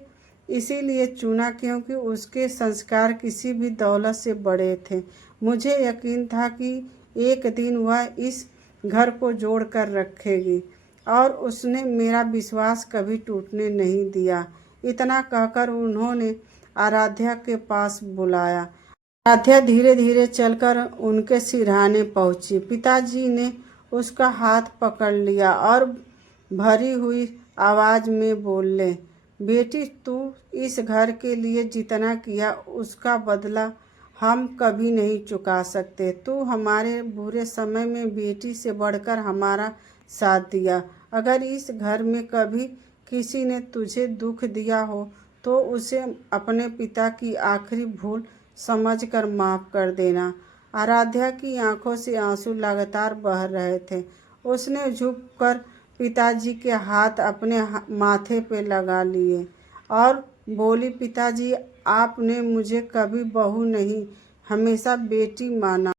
इसीलिए चुना क्योंकि उसके संस्कार किसी भी दौलत से बड़े थे। मुझे यकीन था कि एक दिन वह इस घर को जोड़ कर रखेगी और उसने मेरा विश्वास कभी टूटने नहीं दिया। इतना कहकर उन्होंने आराध्या के पास बुलाया। आराध्या धीरे धीरे चलकर उनके सिरहाने पहुंची। पिताजी ने उसका हाथ पकड़ लिया और भरी हुई आवाज में बोले, बेटी, तू इस घर के लिए जितना किया उसका बदला हम कभी नहीं चुका सकते। तू हमारे बुरे समय में बेटी से बढ़कर हमारा साथ दिया। अगर इस घर में कभी किसी ने तुझे दुख दिया हो तो उसे अपने पिता की आखिरी भूल समझकर माफ कर देना। आराध्या की आंखों से आंसू लगातार बह रहे थे। उसने झुककर पिताजी के हाथ अपने माथे पे लगा लिए और बोली, पिताजी, आपने मुझे कभी बहू नहीं, हमेशा बेटी माना।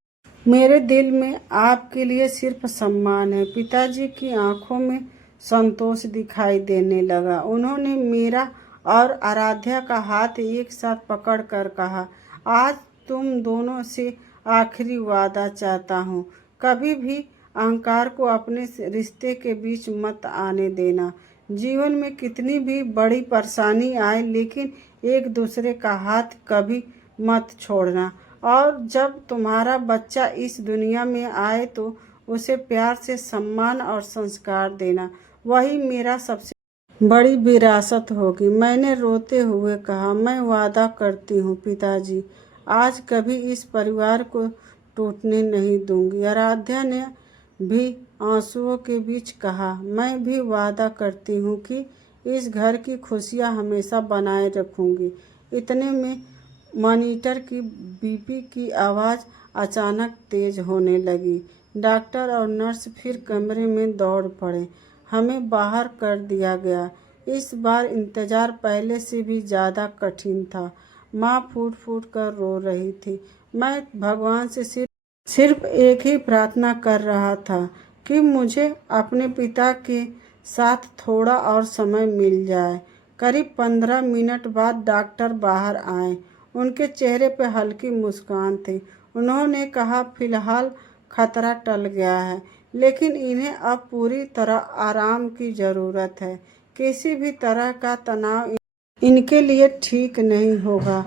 मेरे दिल में आपके लिए सिर्फ सम्मान है। पिताजी की आंखों में संतोष दिखाई देने लगा। उन्होंने मेरा और आराध्या का हाथ एक साथ पकड़कर कहा, आज तुम दोनों से आखिरी वादा चाहता हूँ। कभी भी अहंकार को अपने रिश्ते के बीच मत आने देना। जीवन में कितनी भी बड़ी परेशानी आए लेकिन एक दूसरे का हाथ कभी मत छोड़ना। और जब तुम्हारा बच्चा इस दुनिया में आए तो उसे प्यार से सम्मान और संस्कार देना। वही मेरा सबसे बड़ी विरासत होगी। मैंने रोते हुए कहा, मैं वादा करती हूँ पिताजी, आज कभी इस परिवार को टूटने नहीं दूंगी। आराध्या ने भी आंसुओं के बीच कहा, मैं भी वादा करती हूँ कि इस घर की खुशियाँ हमेशा बनाए रखूंगी। इतने में मॉनिटर की बीपी की आवाज़ अचानक तेज होने लगी। डॉक्टर और नर्स फिर कमरे में दौड़ पड़े। हमें बाहर कर दिया गया। इस बार इंतज़ार पहले से भी ज़्यादा कठिन था। माँ फूट फूट कर रो रही थी। मैं भगवान से सिर्फ एक ही प्रार्थना कर रहा था कि मुझे अपने पिता के साथ थोड़ा और समय मिल जाए। करीब 15 मिनट बाद डॉक्टर बाहर आए। उनके चेहरे पर हल्की मुस्कान थी। उन्होंने कहा, फिलहाल खतरा टल गया है, लेकिन इन्हें अब पूरी तरह आराम की ज़रूरत है। किसी भी तरह का तनाव इनके लिए ठीक नहीं होगा।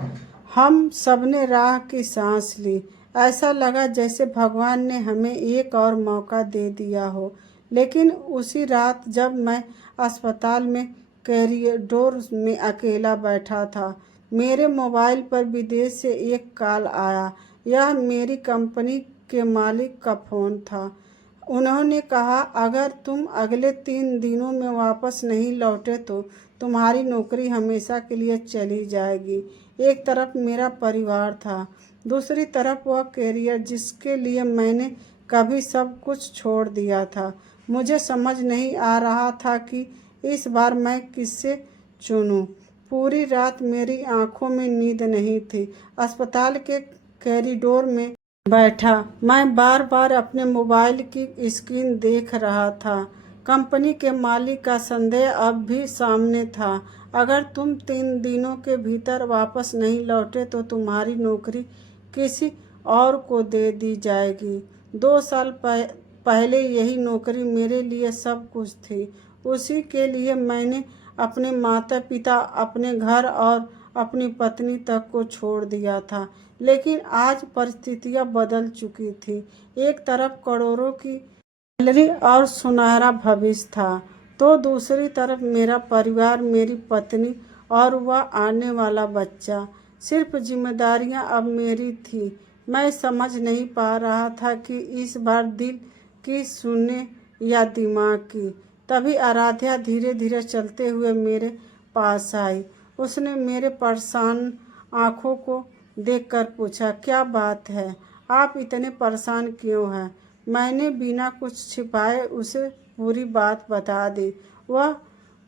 हम सबने राह की सांस ली। ऐसा लगा जैसे भगवान ने हमें एक और मौका दे दिया हो। लेकिन उसी रात जब मैं अस्पताल में कॉरिडोर में अकेला बैठा था, मेरे मोबाइल पर विदेश से एक कॉल आया। यह मेरी कंपनी के मालिक का फ़ोन था। उन्होंने कहा, अगर तुम अगले 3 दिनों में वापस नहीं लौटे तो तुम्हारी नौकरी हमेशा के लिए चली जाएगी। एक तरफ मेरा परिवार था, दूसरी तरफ वह करियर जिसके लिए मैंने कभी सब कुछ छोड़ दिया था। मुझे समझ नहीं आ रहा था कि इस बार मैं किससे चुनूं। पूरी रात मेरी आंखों में नींद नहीं थी। अस्पताल के कॉरिडोर में बैठा मैं बार बार अपने मोबाइल की स्क्रीन देख रहा था। कंपनी के मालिक का संदेह अब भी सामने था। अगर तुम 3 दिनों के भीतर वापस नहीं लौटे तो तुम्हारी नौकरी किसी और को दे दी जाएगी। 2 साल पहले यही नौकरी मेरे लिए सब कुछ थी। उसी के लिए मैंने अपने माता पिता, अपने घर और अपनी पत्नी तक को छोड़ दिया था। लेकिन आज परिस्थितियां बदल चुकी थी। एक तरफ करोड़ों की सैलरी और सुनहरा भविष्य था, तो दूसरी तरफ मेरा परिवार, मेरी पत्नी और वह आने वाला बच्चा। सिर्फ जिम्मेदारियां अब मेरी थी। मैं समझ नहीं पा रहा था कि इस बार दिल की सुने या दिमाग की। तभी आराध्या धीरे धीरे चलते हुए मेरे पास आई। उसने मेरे परेशान आंखों को देखकर पूछा, क्या बात है, आप इतने परेशान क्यों हैं? मैंने बिना कुछ छिपाए उसे पूरी बात बता दी। वह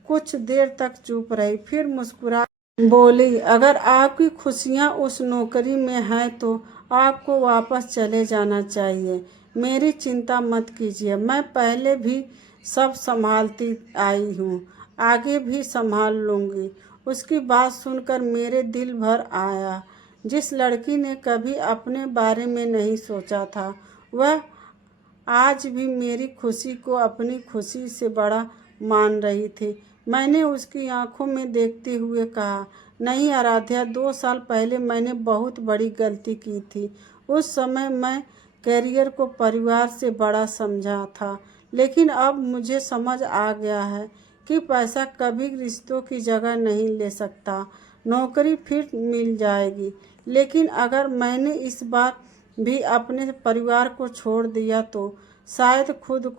कुछ देर तक चुप रही, फिर मुस्कुरा बोली, अगर आपकी खुशियाँ उस नौकरी में हैं तो आपको वापस चले जाना चाहिए। मेरी चिंता मत कीजिए, मैं पहले भी सब संभालती आई हूँ, आगे भी संभाल लूँगी। उसकी बात सुनकर मेरे दिल भर आया। जिस लड़की ने कभी अपने बारे में नहीं सोचा था, वह आज भी मेरी खुशी को अपनी खुशी से बड़ा मान रही थी। मैंने उसकी आंखों में देखते हुए कहा, नहीं आराध्या, 2 साल पहले मैंने बहुत बड़ी गलती की थी। उस समय मैं करियर को परिवार से बड़ा समझा था, लेकिन अब मुझे समझ आ गया है कि पैसा कभी रिश्तों की जगह नहीं ले सकता। नौकरी फिर मिल जाएगी, लेकिन अगर मैंने इस बार भी अपने परिवार को छोड़ दिया तो शायद खुद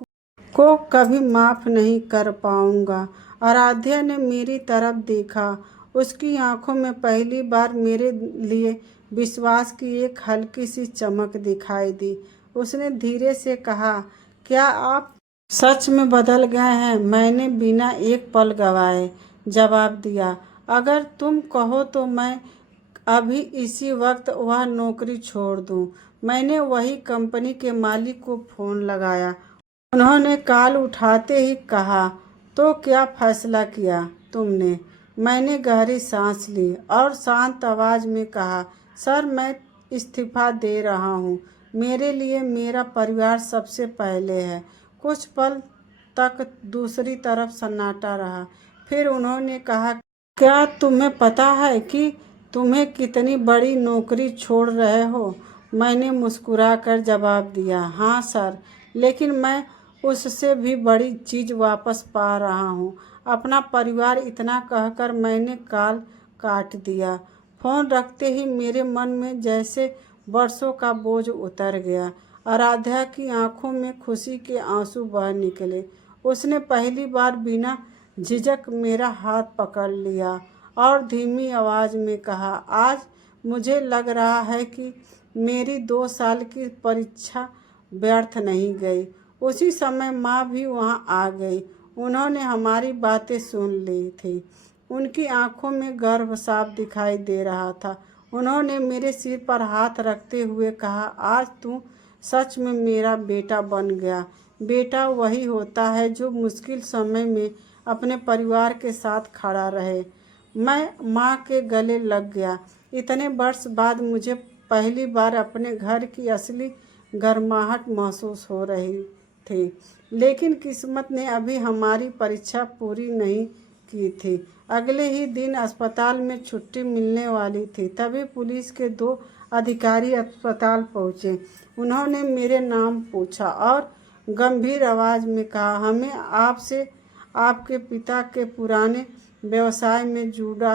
को कभी माफ़ नहीं कर पाऊंगा। आराध्या ने मेरी तरफ देखा। उसकी आंखों में पहली बार मेरे लिए विश्वास की एक हल्की सी चमक दिखाई दी। उसने धीरे से कहा, क्या आप सच में बदल गए हैं? मैंने बिना एक पल गवाए जवाब दिया, अगर तुम कहो तो मैं अभी इसी वक्त वह नौकरी छोड़ दूं। मैंने वही कंपनी के मालिक को फ़ोन लगाया। उन्होंने कॉल उठाते ही कहा, तो क्या फैसला किया तुमने? मैंने गहरी सांस ली और शांत आवाज़ में कहा, सर, मैं इस्तीफ़ा दे रहा हूँ। मेरे लिए मेरा परिवार सबसे पहले है। कुछ पल तक दूसरी तरफ सन्नाटा रहा। फिर उन्होंने कहा, क्या तुम्हें पता है कि तुम्हें कितनी बड़ी नौकरी छोड़ रहे हो? मैंने मुस्कुराकर जवाब दिया, हाँ सर, लेकिन मैं उससे भी बड़ी चीज़ वापस पा रहा हूँ, अपना परिवार। इतना कहकर मैंने कॉल काट दिया। फ़ोन रखते ही मेरे मन में जैसे बरसों का बोझ उतर गया। आराध्या की आंखों में खुशी के आंसू बह निकले। उसने पहली बार बिना झिझक मेरा हाथ पकड़ लिया और धीमी आवाज़ में कहा, आज मुझे लग रहा है कि मेरी 2 साल की परीक्षा व्यर्थ नहीं गई। उसी समय माँ भी वहाँ आ गई। उन्होंने हमारी बातें सुन ली थी। उनकी आंखों में गर्व साफ दिखाई दे रहा था। उन्होंने मेरे सिर पर हाथ रखते हुए कहा, आज तू सच में मेरा बेटा बन गया। बेटा वही होता है जो मुश्किल समय में अपने परिवार के साथ खड़ा रहे। मैं माँ के गले लग गया। इतने वर्ष बाद मुझे पहली बार अपने घर की असली गर्माहट महसूस हो रही थी। लेकिन किस्मत ने अभी हमारी परीक्षा पूरी नहीं की थी। अगले ही दिन अस्पताल में छुट्टी मिलने वाली थी, तभी पुलिस के 2 अधिकारी अस्पताल पहुँचे। उन्होंने मेरे नाम पूछा और गंभीर आवाज़ में कहा, हमें आपसे आपके पिता के पुराने व्यवसाय में जुड़ा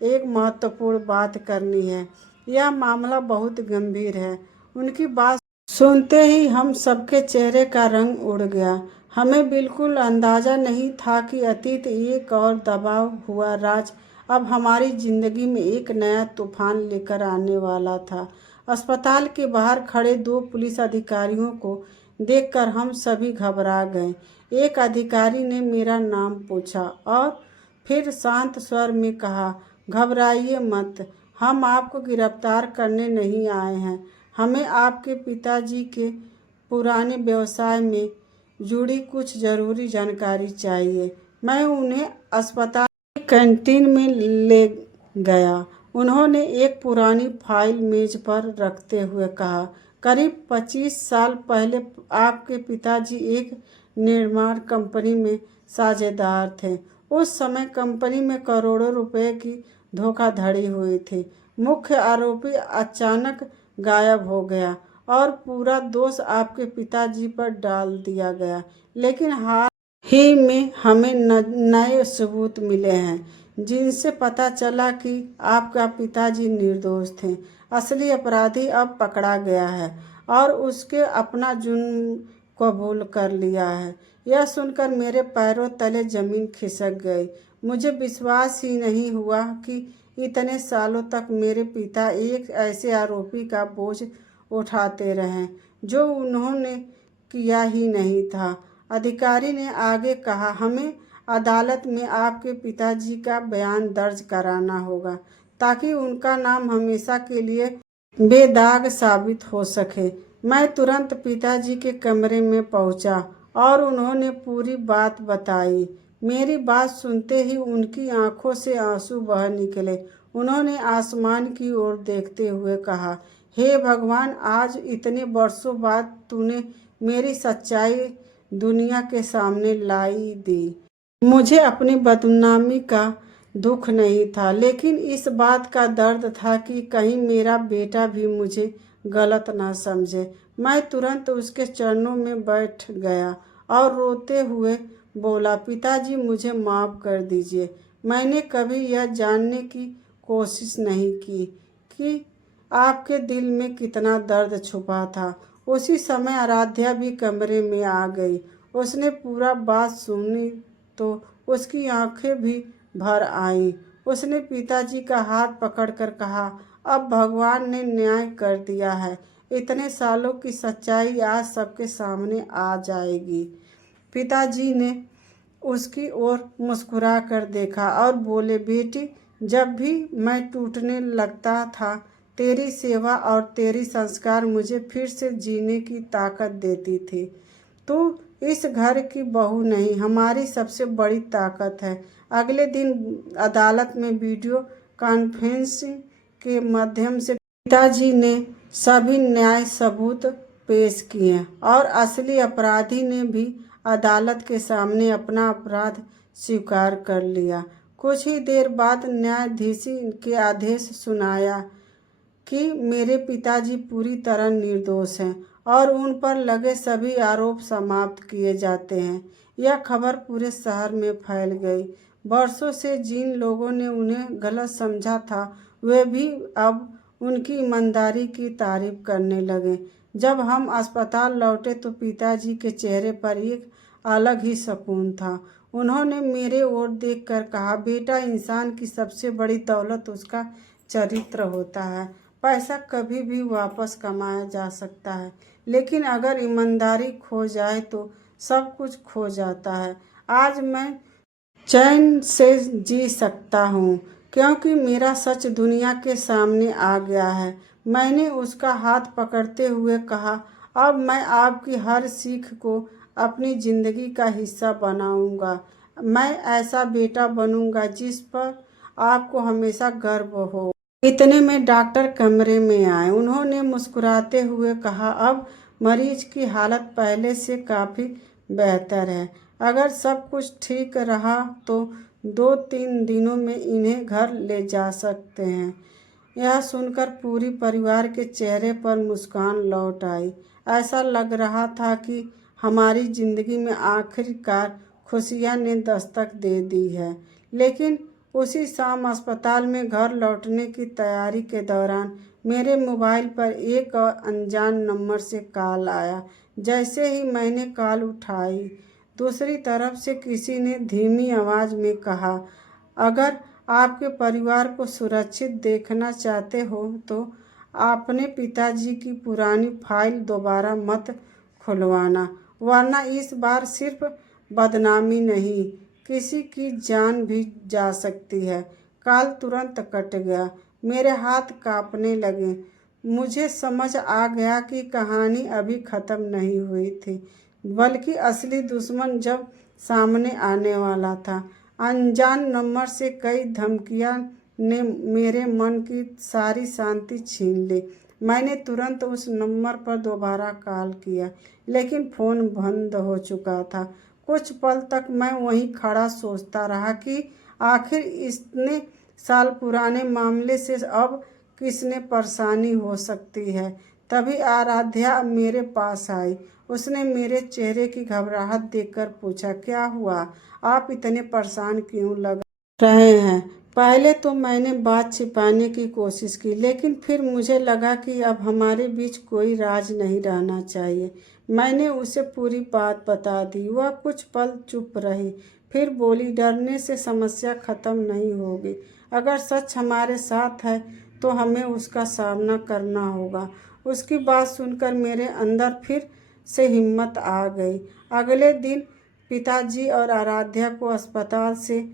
एक महत्वपूर्ण बात करनी है। यह मामला बहुत गंभीर है। उनकी बात सुनते ही हम सबके चेहरे का रंग उड़ गया। हमें बिल्कुल अंदाज़ा नहीं था कि अतीत एक और दबाव हुआ राज अब हमारी ज़िंदगी में एक नया तूफान लेकर आने वाला था। अस्पताल के बाहर खड़े 2 पुलिस अधिकारियों को देखकर हम सभी घबरा गए। एक अधिकारी ने मेरा नाम पूछा और फिर शांत स्वर में कहा, घबराइए मत, हम आपको गिरफ्तार करने नहीं आए हैं। हमें आपके पिताजी के पुराने व्यवसाय में जुड़ी कुछ ज़रूरी जानकारी चाहिए। मैं उन्हें अस्पताल की कैंटीन में ले गया। उन्होंने एक पुरानी फाइल मेज पर रखते हुए कहा, करीब 25 साल पहले आपके पिताजी एक निर्माण कंपनी में साझेदार थे। उस समय कंपनी में करोड़ों रुपए की धोखाधड़ी हुई थी। मुख्य आरोपी अचानक गायब हो गया और पूरा दोष आपके पिताजी पर डाल दिया गया। लेकिन हाल ही में हमें नए सबूत मिले हैं, जिनसे पता चला कि आपका पिताजी निर्दोष थे। असली अपराधी अब पकड़ा गया है और उसके अपना जुर्म कबूल कर लिया है। यह सुनकर मेरे पैरों तले ज़मीन खिसक गई। मुझे विश्वास ही नहीं हुआ कि इतने सालों तक मेरे पिता एक ऐसे आरोपी का बोझ उठाते रहे जो उन्होंने किया ही नहीं था। अधिकारी ने आगे कहा, हमें अदालत में आपके पिताजी का बयान दर्ज कराना होगा ताकि उनका नाम हमेशा के लिए बेदाग साबित हो सके। मैं तुरंत पिताजी के कमरे में पहुंचा और उन्होंने पूरी बात बताई। मेरी बात सुनते ही उनकी आंखों से आंसू बह निकले। उन्होंने आसमान की ओर देखते हुए कहा, हे भगवान, आज इतने वर्षों बाद तूने मेरी सच्चाई दुनिया के सामने लाई दी। मुझे अपनी बदनामी का दुख नहीं था, लेकिन इस बात का दर्द था कि कहीं मेरा बेटा भी मुझे गलत ना समझे। मैं तुरंत उसके चरणों में बैठ गया और रोते हुए बोला, पिताजी, मुझे माफ़ कर दीजिए। मैंने कभी यह जानने की कोशिश नहीं की कि आपके दिल में कितना दर्द छुपा था। उसी समय आराध्या भी कमरे में आ गई। उसने पूरा बात सुनी तो उसकी आंखें भी भर आईं। उसने पिताजी का हाथ पकड़कर कहा, अब भगवान ने न्याय कर दिया है। इतने सालों की सच्चाई आज सबके सामने आ जाएगी। पिताजी ने उसकी ओर मुस्कुरा कर देखा और बोले, बेटी, जब भी मैं टूटने लगता था, तेरी सेवा और तेरी संस्कार मुझे फिर से जीने की ताकत देती थी। तू इस घर की बहू नहीं, हमारी सबसे बड़ी ताकत है। अगले दिन अदालत में वीडियो कॉन्फ्रेंसिंग के माध्यम से पिताजी ने सभी न्याय सबूत पेश किए और असली अपराधी ने भी अदालत के सामने अपना अपराध स्वीकार कर लिया। कुछ ही देर बाद न्यायाधीश के आदेश सुनाया कि मेरे पिताजी पूरी तरह निर्दोष हैं और उन पर लगे सभी आरोप समाप्त किए जाते हैं। यह खबर पूरे शहर में फैल गई। वर्षों से जिन लोगों ने उन्हें गलत समझा था, वे भी अब उनकी ईमानदारी की तारीफ करने लगे। जब हम अस्पताल लौटे तो पिताजी के चेहरे पर एक अलग ही सुकून था। उन्होंने मेरे ओर देखकर कहा, बेटा, इंसान की सबसे बड़ी दौलत उसका चरित्र होता है। पैसा कभी भी वापस कमाया जा सकता है, लेकिन अगर ईमानदारी खो जाए तो सब कुछ खो जाता है। आज मैं चैन से जी सकता हूँ क्योंकि मेरा सच दुनिया के सामने आ गया है। मैंने उसका हाथ पकड़ते हुए कहा, अब मैं आपकी हर सीख को अपनी ज़िंदगी का हिस्सा बनाऊंगा। मैं ऐसा बेटा बनूंगा जिस पर आपको हमेशा गर्व हो। इतने में डॉक्टर कमरे में आए। उन्होंने मुस्कुराते हुए कहा, अब मरीज की हालत पहले से काफ़ी बेहतर है। अगर सब कुछ ठीक रहा तो 2-3 दिनों में इन्हें घर ले जा सकते हैं। यह सुनकर पूरी परिवार के चेहरे पर मुस्कान लौट आई। ऐसा लग रहा था कि हमारी ज़िंदगी में आखिरकार खुशियाँ ने दस्तक दे दी है। लेकिन उसी शाम अस्पताल में घर लौटने की तैयारी के दौरान मेरे मोबाइल पर एक अनजान नंबर से कॉल आया। जैसे ही मैंने कॉल उठाई, दूसरी तरफ से किसी ने धीमी आवाज़ में कहा, अगर आपके परिवार को सुरक्षित देखना चाहते हो तो अपने पिताजी की पुरानी फाइल दोबारा मत खुलवाना, वरना इस बार सिर्फ बदनामी नहीं, किसी की जान भी जा सकती है। कॉल तुरंत कट गया। मेरे हाथ कांपने लगे। मुझे समझ आ गया कि कहानी अभी ख़त्म नहीं हुई थी, बल्कि असली दुश्मन जब सामने आने वाला था। अनजान नंबर से कई धमकियां ने मेरे मन की सारी शांति छीन ली। मैंने तुरंत उस नंबर पर दोबारा कॉल किया, लेकिन फ़ोन बंद हो चुका था। कुछ पल तक मैं वहीं खड़ा सोचता रहा कि आखिर इतने साल पुराने मामले से अब किसने परेशानी हो सकती है। तभी आराध्या मेरे पास आई। उसने मेरे चेहरे की घबराहट देखकर पूछा, क्या हुआ? आप इतने परेशान क्यों लग रहे हैं? पहले तो मैंने बात छिपाने की कोशिश की, लेकिन फिर मुझे लगा कि अब हमारे बीच कोई राज नहीं रहना चाहिए। मैंने उसे पूरी बात बता दी। वह कुछ पल चुप रही, फिर बोली, डरने से समस्या ख़त्म नहीं होगी। अगर सच हमारे साथ है तो हमें उसका सामना करना होगा। उसकी बात सुनकर मेरे अंदर फिर से हिम्मत आ गई। अगले दिन पिताजी और आराध्या को अस्पताल से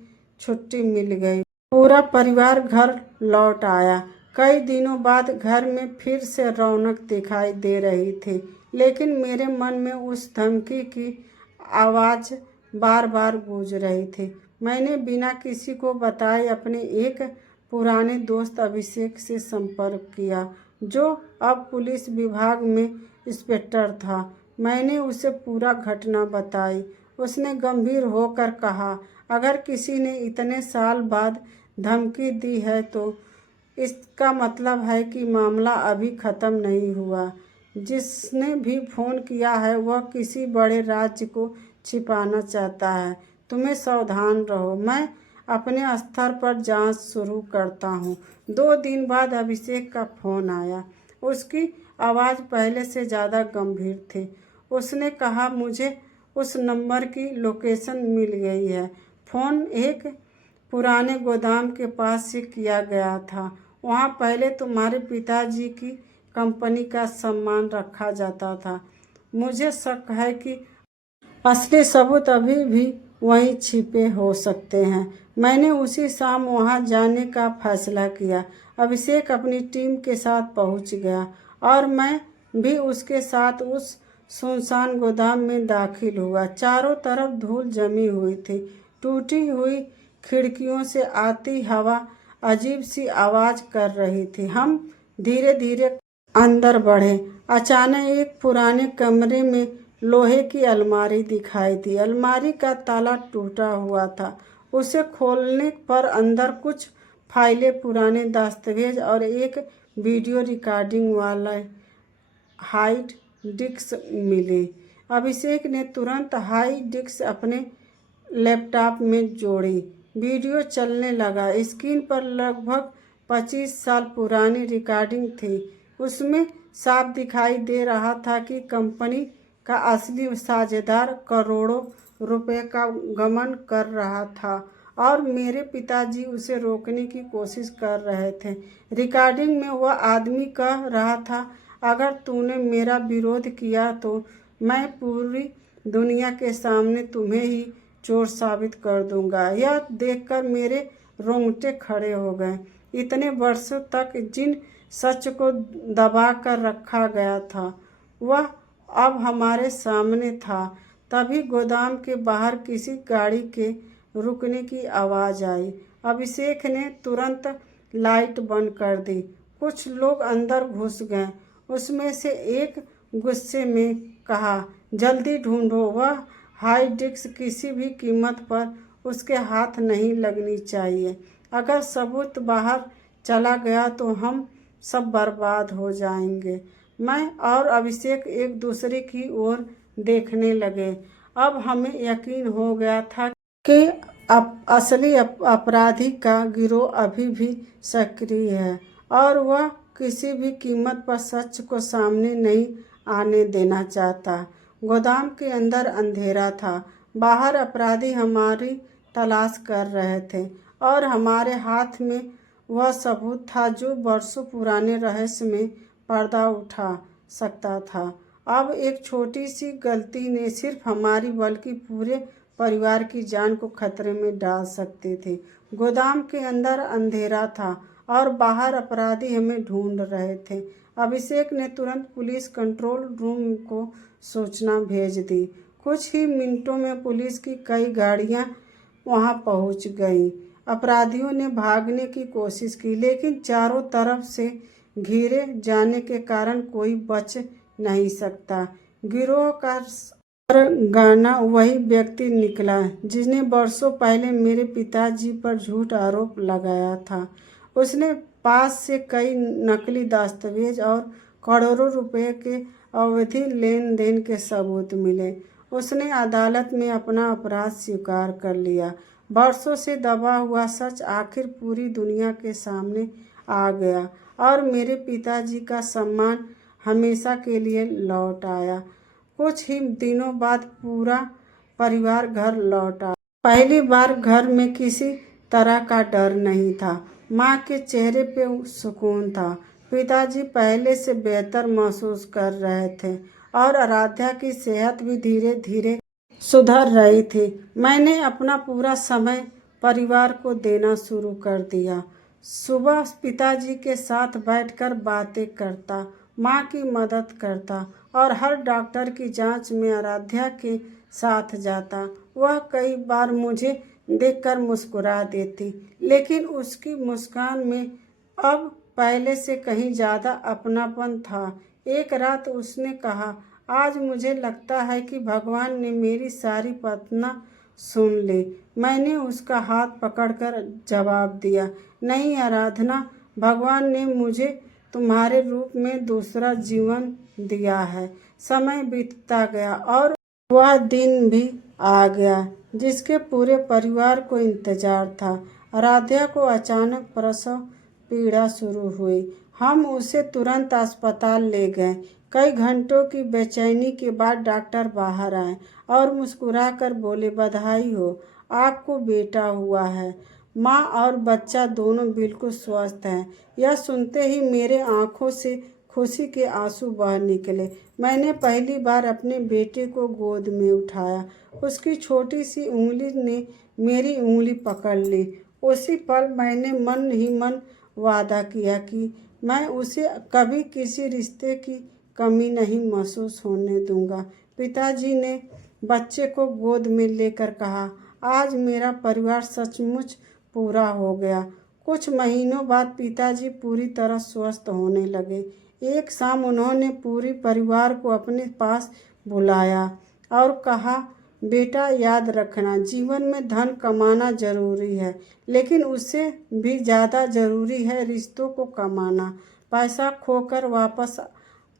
छुट्टी मिल गई। पूरा परिवार घर लौट आया। कई दिनों बाद घर में फिर से रौनक दिखाई दे रही थी, लेकिन मेरे मन में उस धमकी की आवाज़ बार बार गूंज रही थी। मैंने बिना किसी को बताए अपने एक पुराने दोस्त अभिषेक से संपर्क किया, जो अब पुलिस विभाग में इंस्पेक्टर था। मैंने उसे पूरा घटना बताई। उसने गंभीर होकर कहा, अगर किसी ने इतने साल बाद धमकी दी है तो इसका मतलब है कि मामला अभी ख़त्म नहीं हुआ। जिसने भी फ़ोन किया है वह किसी बड़े राज्य को छिपाना चाहता है। तुम्हें सावधान रहो। मैं अपने स्तर पर जांच शुरू करता हूँ। 2 दिन बाद अभिषेक का फ़ोन आया। उसकी आवाज़ पहले से ज़्यादा गंभीर थी। उसने कहा, मुझे उस नंबर की लोकेशन मिल गई है। फ़ोन एक पुराने गोदाम के पास से किया गया था। वहाँ पहले तुम्हारे पिताजी की कंपनी का सामान रखा जाता था। मुझे शक है कि असली सबूत अभी भी वहीं छिपे हो सकते हैं। मैंने उसी शाम वहां जाने का फैसला किया। अभिषेक अपनी टीम के साथ पहुंच गया और मैं भी उसके साथ उस सुनसान गोदाम में दाखिल हुआ। चारों तरफ धूल जमी हुई थी। टूटी हुई खिड़कियों से आती हवा अजीब सी आवाज़ कर रही थी। हम धीरे धीरे अंदर बढ़े। अचानक एक पुराने कमरे में लोहे की अलमारी दिखाई दी। अलमारी का ताला टूटा हुआ था। उसे खोलने पर अंदर कुछ फाइलें, पुराने दस्तावेज और एक वीडियो रिकॉर्डिंग वाला हार्ड डिस्क मिली। अभिषेक ने तुरंत हार्ड डिस्क अपने लैपटॉप में जोड़ी। वीडियो चलने लगा। स्क्रीन पर लगभग 25 साल पुरानी रिकॉर्डिंग थी। उसमें साफ दिखाई दे रहा था कि कंपनी का असली साझेदार करोड़ों रुपए का गबन कर रहा था और मेरे पिताजी उसे रोकने की कोशिश कर रहे थे। रिकॉर्डिंग में वह आदमी कह रहा था, अगर तूने मेरा विरोध किया तो मैं पूरी दुनिया के सामने तुम्हें ही चोर साबित कर दूंगा। यह देखकर मेरे रोंगटे खड़े हो गए। इतने वर्षों तक जिन सच को दबा कर रखा गया था वह अब हमारे सामने था। तभी गोदाम के बाहर किसी गाड़ी के रुकने की आवाज़ आई। अभिषेक ने तुरंत लाइट बंद कर दी। कुछ लोग अंदर घुस गए। उसमें से एक गुस्से में कहा, जल्दी ढूंढो, वह हार्ड डिस्क किसी भी कीमत पर उसके हाथ नहीं लगनी चाहिए। अगर सबूत बाहर चला गया तो हम सब बर्बाद हो जाएंगे। मैं और अभिषेक एक दूसरे की ओर देखने लगे। अब हमें यकीन हो गया था कि असली अपराधी का गिरोह अभी भी सक्रिय है और वह किसी भी कीमत पर सच को सामने नहीं आने देना चाहता। गोदाम के अंदर अंधेरा था। बाहर अपराधी हमारी तलाश कर रहे थे और हमारे हाथ में वह सबूत था जो वर्षों पुराने रहस्य में पर्दा उठा सकता था। अब एक छोटी सी गलती ने सिर्फ हमारी बल्कि पूरे परिवार की जान को खतरे में डाल सकती थी। गोदाम के अंदर अंधेरा था और बाहर अपराधी हमें ढूंढ रहे थे। अभिषेक ने तुरंत पुलिस कंट्रोल रूम को सूचना भेज दी। कुछ ही मिनटों में पुलिस की कई गाड़ियां वहां पहुंच गईं। अपराधियों ने भागने की कोशिश की, लेकिन चारों तरफ से घिरे जाने के कारण कोई बच नहीं सकता। गिरोह का सरगना वही व्यक्ति निकला जिसने वर्षों पहले मेरे पिताजी पर झूठ आरोप लगाया था। उसने पास से कई नकली दस्तावेज और करोड़ों रुपए के अवैध लेन देन के सबूत मिले। उसने अदालत में अपना अपराध स्वीकार कर लिया। वर्षों से दबा हुआ सच आखिर पूरी दुनिया के सामने आ गया और मेरे पिताजी का सम्मान हमेशा के लिए लौट आया। कुछ ही दिनों बाद पूरा परिवार घर लौट आया। पहली बार घर में किसी तरह का डर नहीं था। माँ के चेहरे पे सुकून था। पिताजी पहले से बेहतर महसूस कर रहे थे और आराध्या की सेहत भी धीरे धीरे सुधर रही थी। मैंने अपना पूरा समय परिवार को देना शुरू कर दिया। सुबह पिताजी के साथ बैठकर बातें करता, माँ की मदद करता और हर डॉक्टर की जांच में आराध्या के साथ जाता। वह कई बार मुझे देखकर मुस्कुरा देती, लेकिन उसकी मुस्कान में अब पहले से कहीं ज़्यादा अपनापन था। एक रात उसने कहा, आज मुझे लगता है कि भगवान ने मेरी सारी प्रार्थना सुन ली। मैंने उसका हाथ पकड़कर जवाब दिया, नहीं आराधना, भगवान ने मुझे तुम्हारे रूप में दूसरा जीवन दिया है। समय बीतता गया और वह दिन भी आ गया जिसके पूरे परिवार को इंतजार था। आराध्या को अचानक प्रसव पीड़ा शुरू हुई। हम उसे तुरंत अस्पताल ले गए। कई घंटों की बेचैनी के बाद डॉक्टर बाहर आए और मुस्कुराकर बोले, बधाई हो, आपको बेटा हुआ है। माँ और बच्चा दोनों बिल्कुल स्वस्थ हैं। यह सुनते ही मेरे आंखों से खुशी के आंसू बह निकले। मैंने पहली बार अपने बेटे को गोद में उठाया। उसकी छोटी सी उंगली ने मेरी उंगली पकड़ ली। उसी पल मैंने मन ही मन वादा किया कि मैं उसे कभी किसी रिश्ते की कमी नहीं महसूस होने दूंगा। पिताजी ने बच्चे को गोद में लेकर कहा, आज मेरा परिवार सचमुच पूरा हो गया। कुछ महीनों बाद पिताजी पूरी तरह स्वस्थ होने लगे। एक शाम उन्होंने पूरी परिवार को अपने पास बुलाया और कहा, बेटा याद रखना, जीवन में धन कमाना जरूरी है, लेकिन उससे भी ज़्यादा ज़रूरी है रिश्तों को कमाना। पैसा खोकर वापस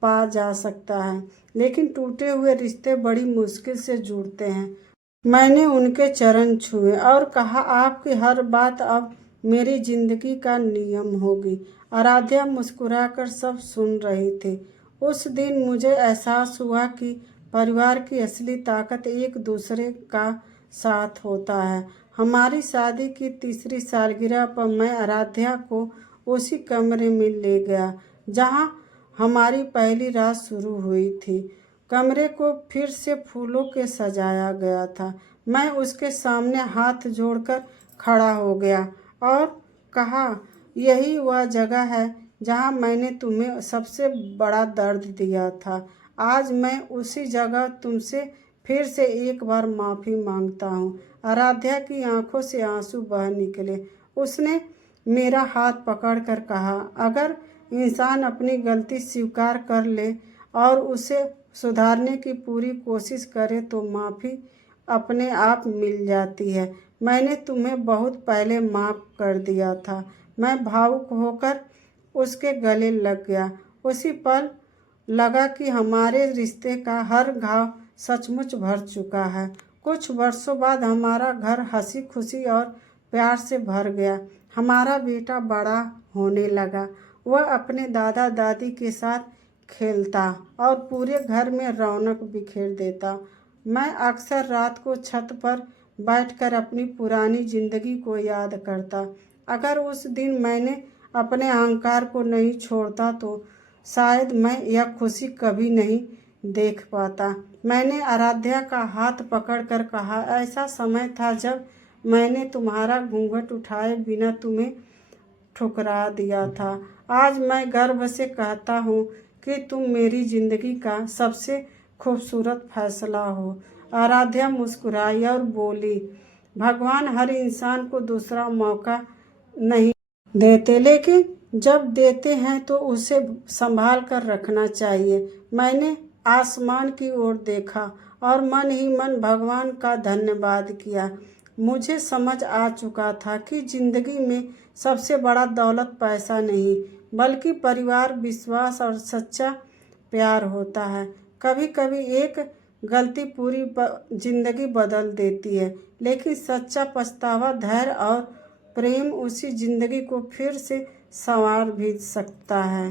पा जा सकता है, लेकिन टूटे हुए रिश्ते बड़ी मुश्किल से जुड़ते हैं। मैंने उनके चरण छुए और कहा, आपकी हर बात अब मेरी जिंदगी का नियम होगी। आराध्या मुस्कुराकर सब सुन रही थी। उस दिन मुझे एहसास हुआ कि परिवार की असली ताकत एक दूसरे का साथ होता है। हमारी शादी की तीसरी सालगिरह पर मैं आराध्या को उसी कमरे में ले गया जहां हमारी पहली रात शुरू हुई थी। कमरे को फिर से फूलों के सजाया गया था। मैं उसके सामने हाथ जोड़कर खड़ा हो गया और कहा, यही वह जगह है जहां मैंने तुम्हें सबसे बड़ा दर्द दिया था। आज मैं उसी जगह तुमसे फिर से एक बार माफ़ी मांगता हूँ। आराध्या की आंखों से आंसू बह निकले। उसने मेरा हाथ पकड़कर कहा, अगर इंसान अपनी गलती स्वीकार कर ले और उसे सुधारने की पूरी कोशिश करे तो माफ़ी अपने आप मिल जाती है। मैंने तुम्हें बहुत पहले माफ़ कर दिया था। मैं भावुक होकर उसके गले लग गया। उसी पल लगा कि हमारे रिश्ते का हर घाव सचमुच भर चुका है। कुछ वर्षों बाद हमारा घर हंसी खुशी और प्यार से भर गया। हमारा बेटा बड़ा होने लगा। वह अपने दादा दादी के साथ खेलता और पूरे घर में रौनक बिखेर देता। मैं अक्सर रात को छत पर बैठकर अपनी पुरानी जिंदगी को याद करता। अगर उस दिन मैंने अपने अहंकार को नहीं छोड़ता तो शायद मैं यह खुशी कभी नहीं देख पाता। मैंने आराध्या का हाथ पकड़कर कहा, ऐसा समय था जब मैंने तुम्हारा घूंघट उठाए बिना तुम्हें ठुकरा दिया था। आज मैं गर्व से कहता हूँ कि तुम मेरी ज़िंदगी का सबसे खूबसूरत फैसला हो। आराध्या मुस्कुराई और बोली, भगवान हर इंसान को दूसरा मौका नहीं देते, लेकिन जब देते हैं तो उसे संभाल कर रखना चाहिए। मैंने आसमान की ओर देखा और मन ही मन भगवान का धन्यवाद किया। मुझे समझ आ चुका था कि ज़िंदगी में सबसे बड़ा दौलत पैसा नहीं, बल्कि परिवार, विश्वास और सच्चा प्यार होता है। कभी कभी एक गलती पूरी जिंदगी बदल देती है, लेकिन सच्चा पछतावा, धैर्य और प्रेम उसी जिंदगी को फिर से संवार भी सकता है।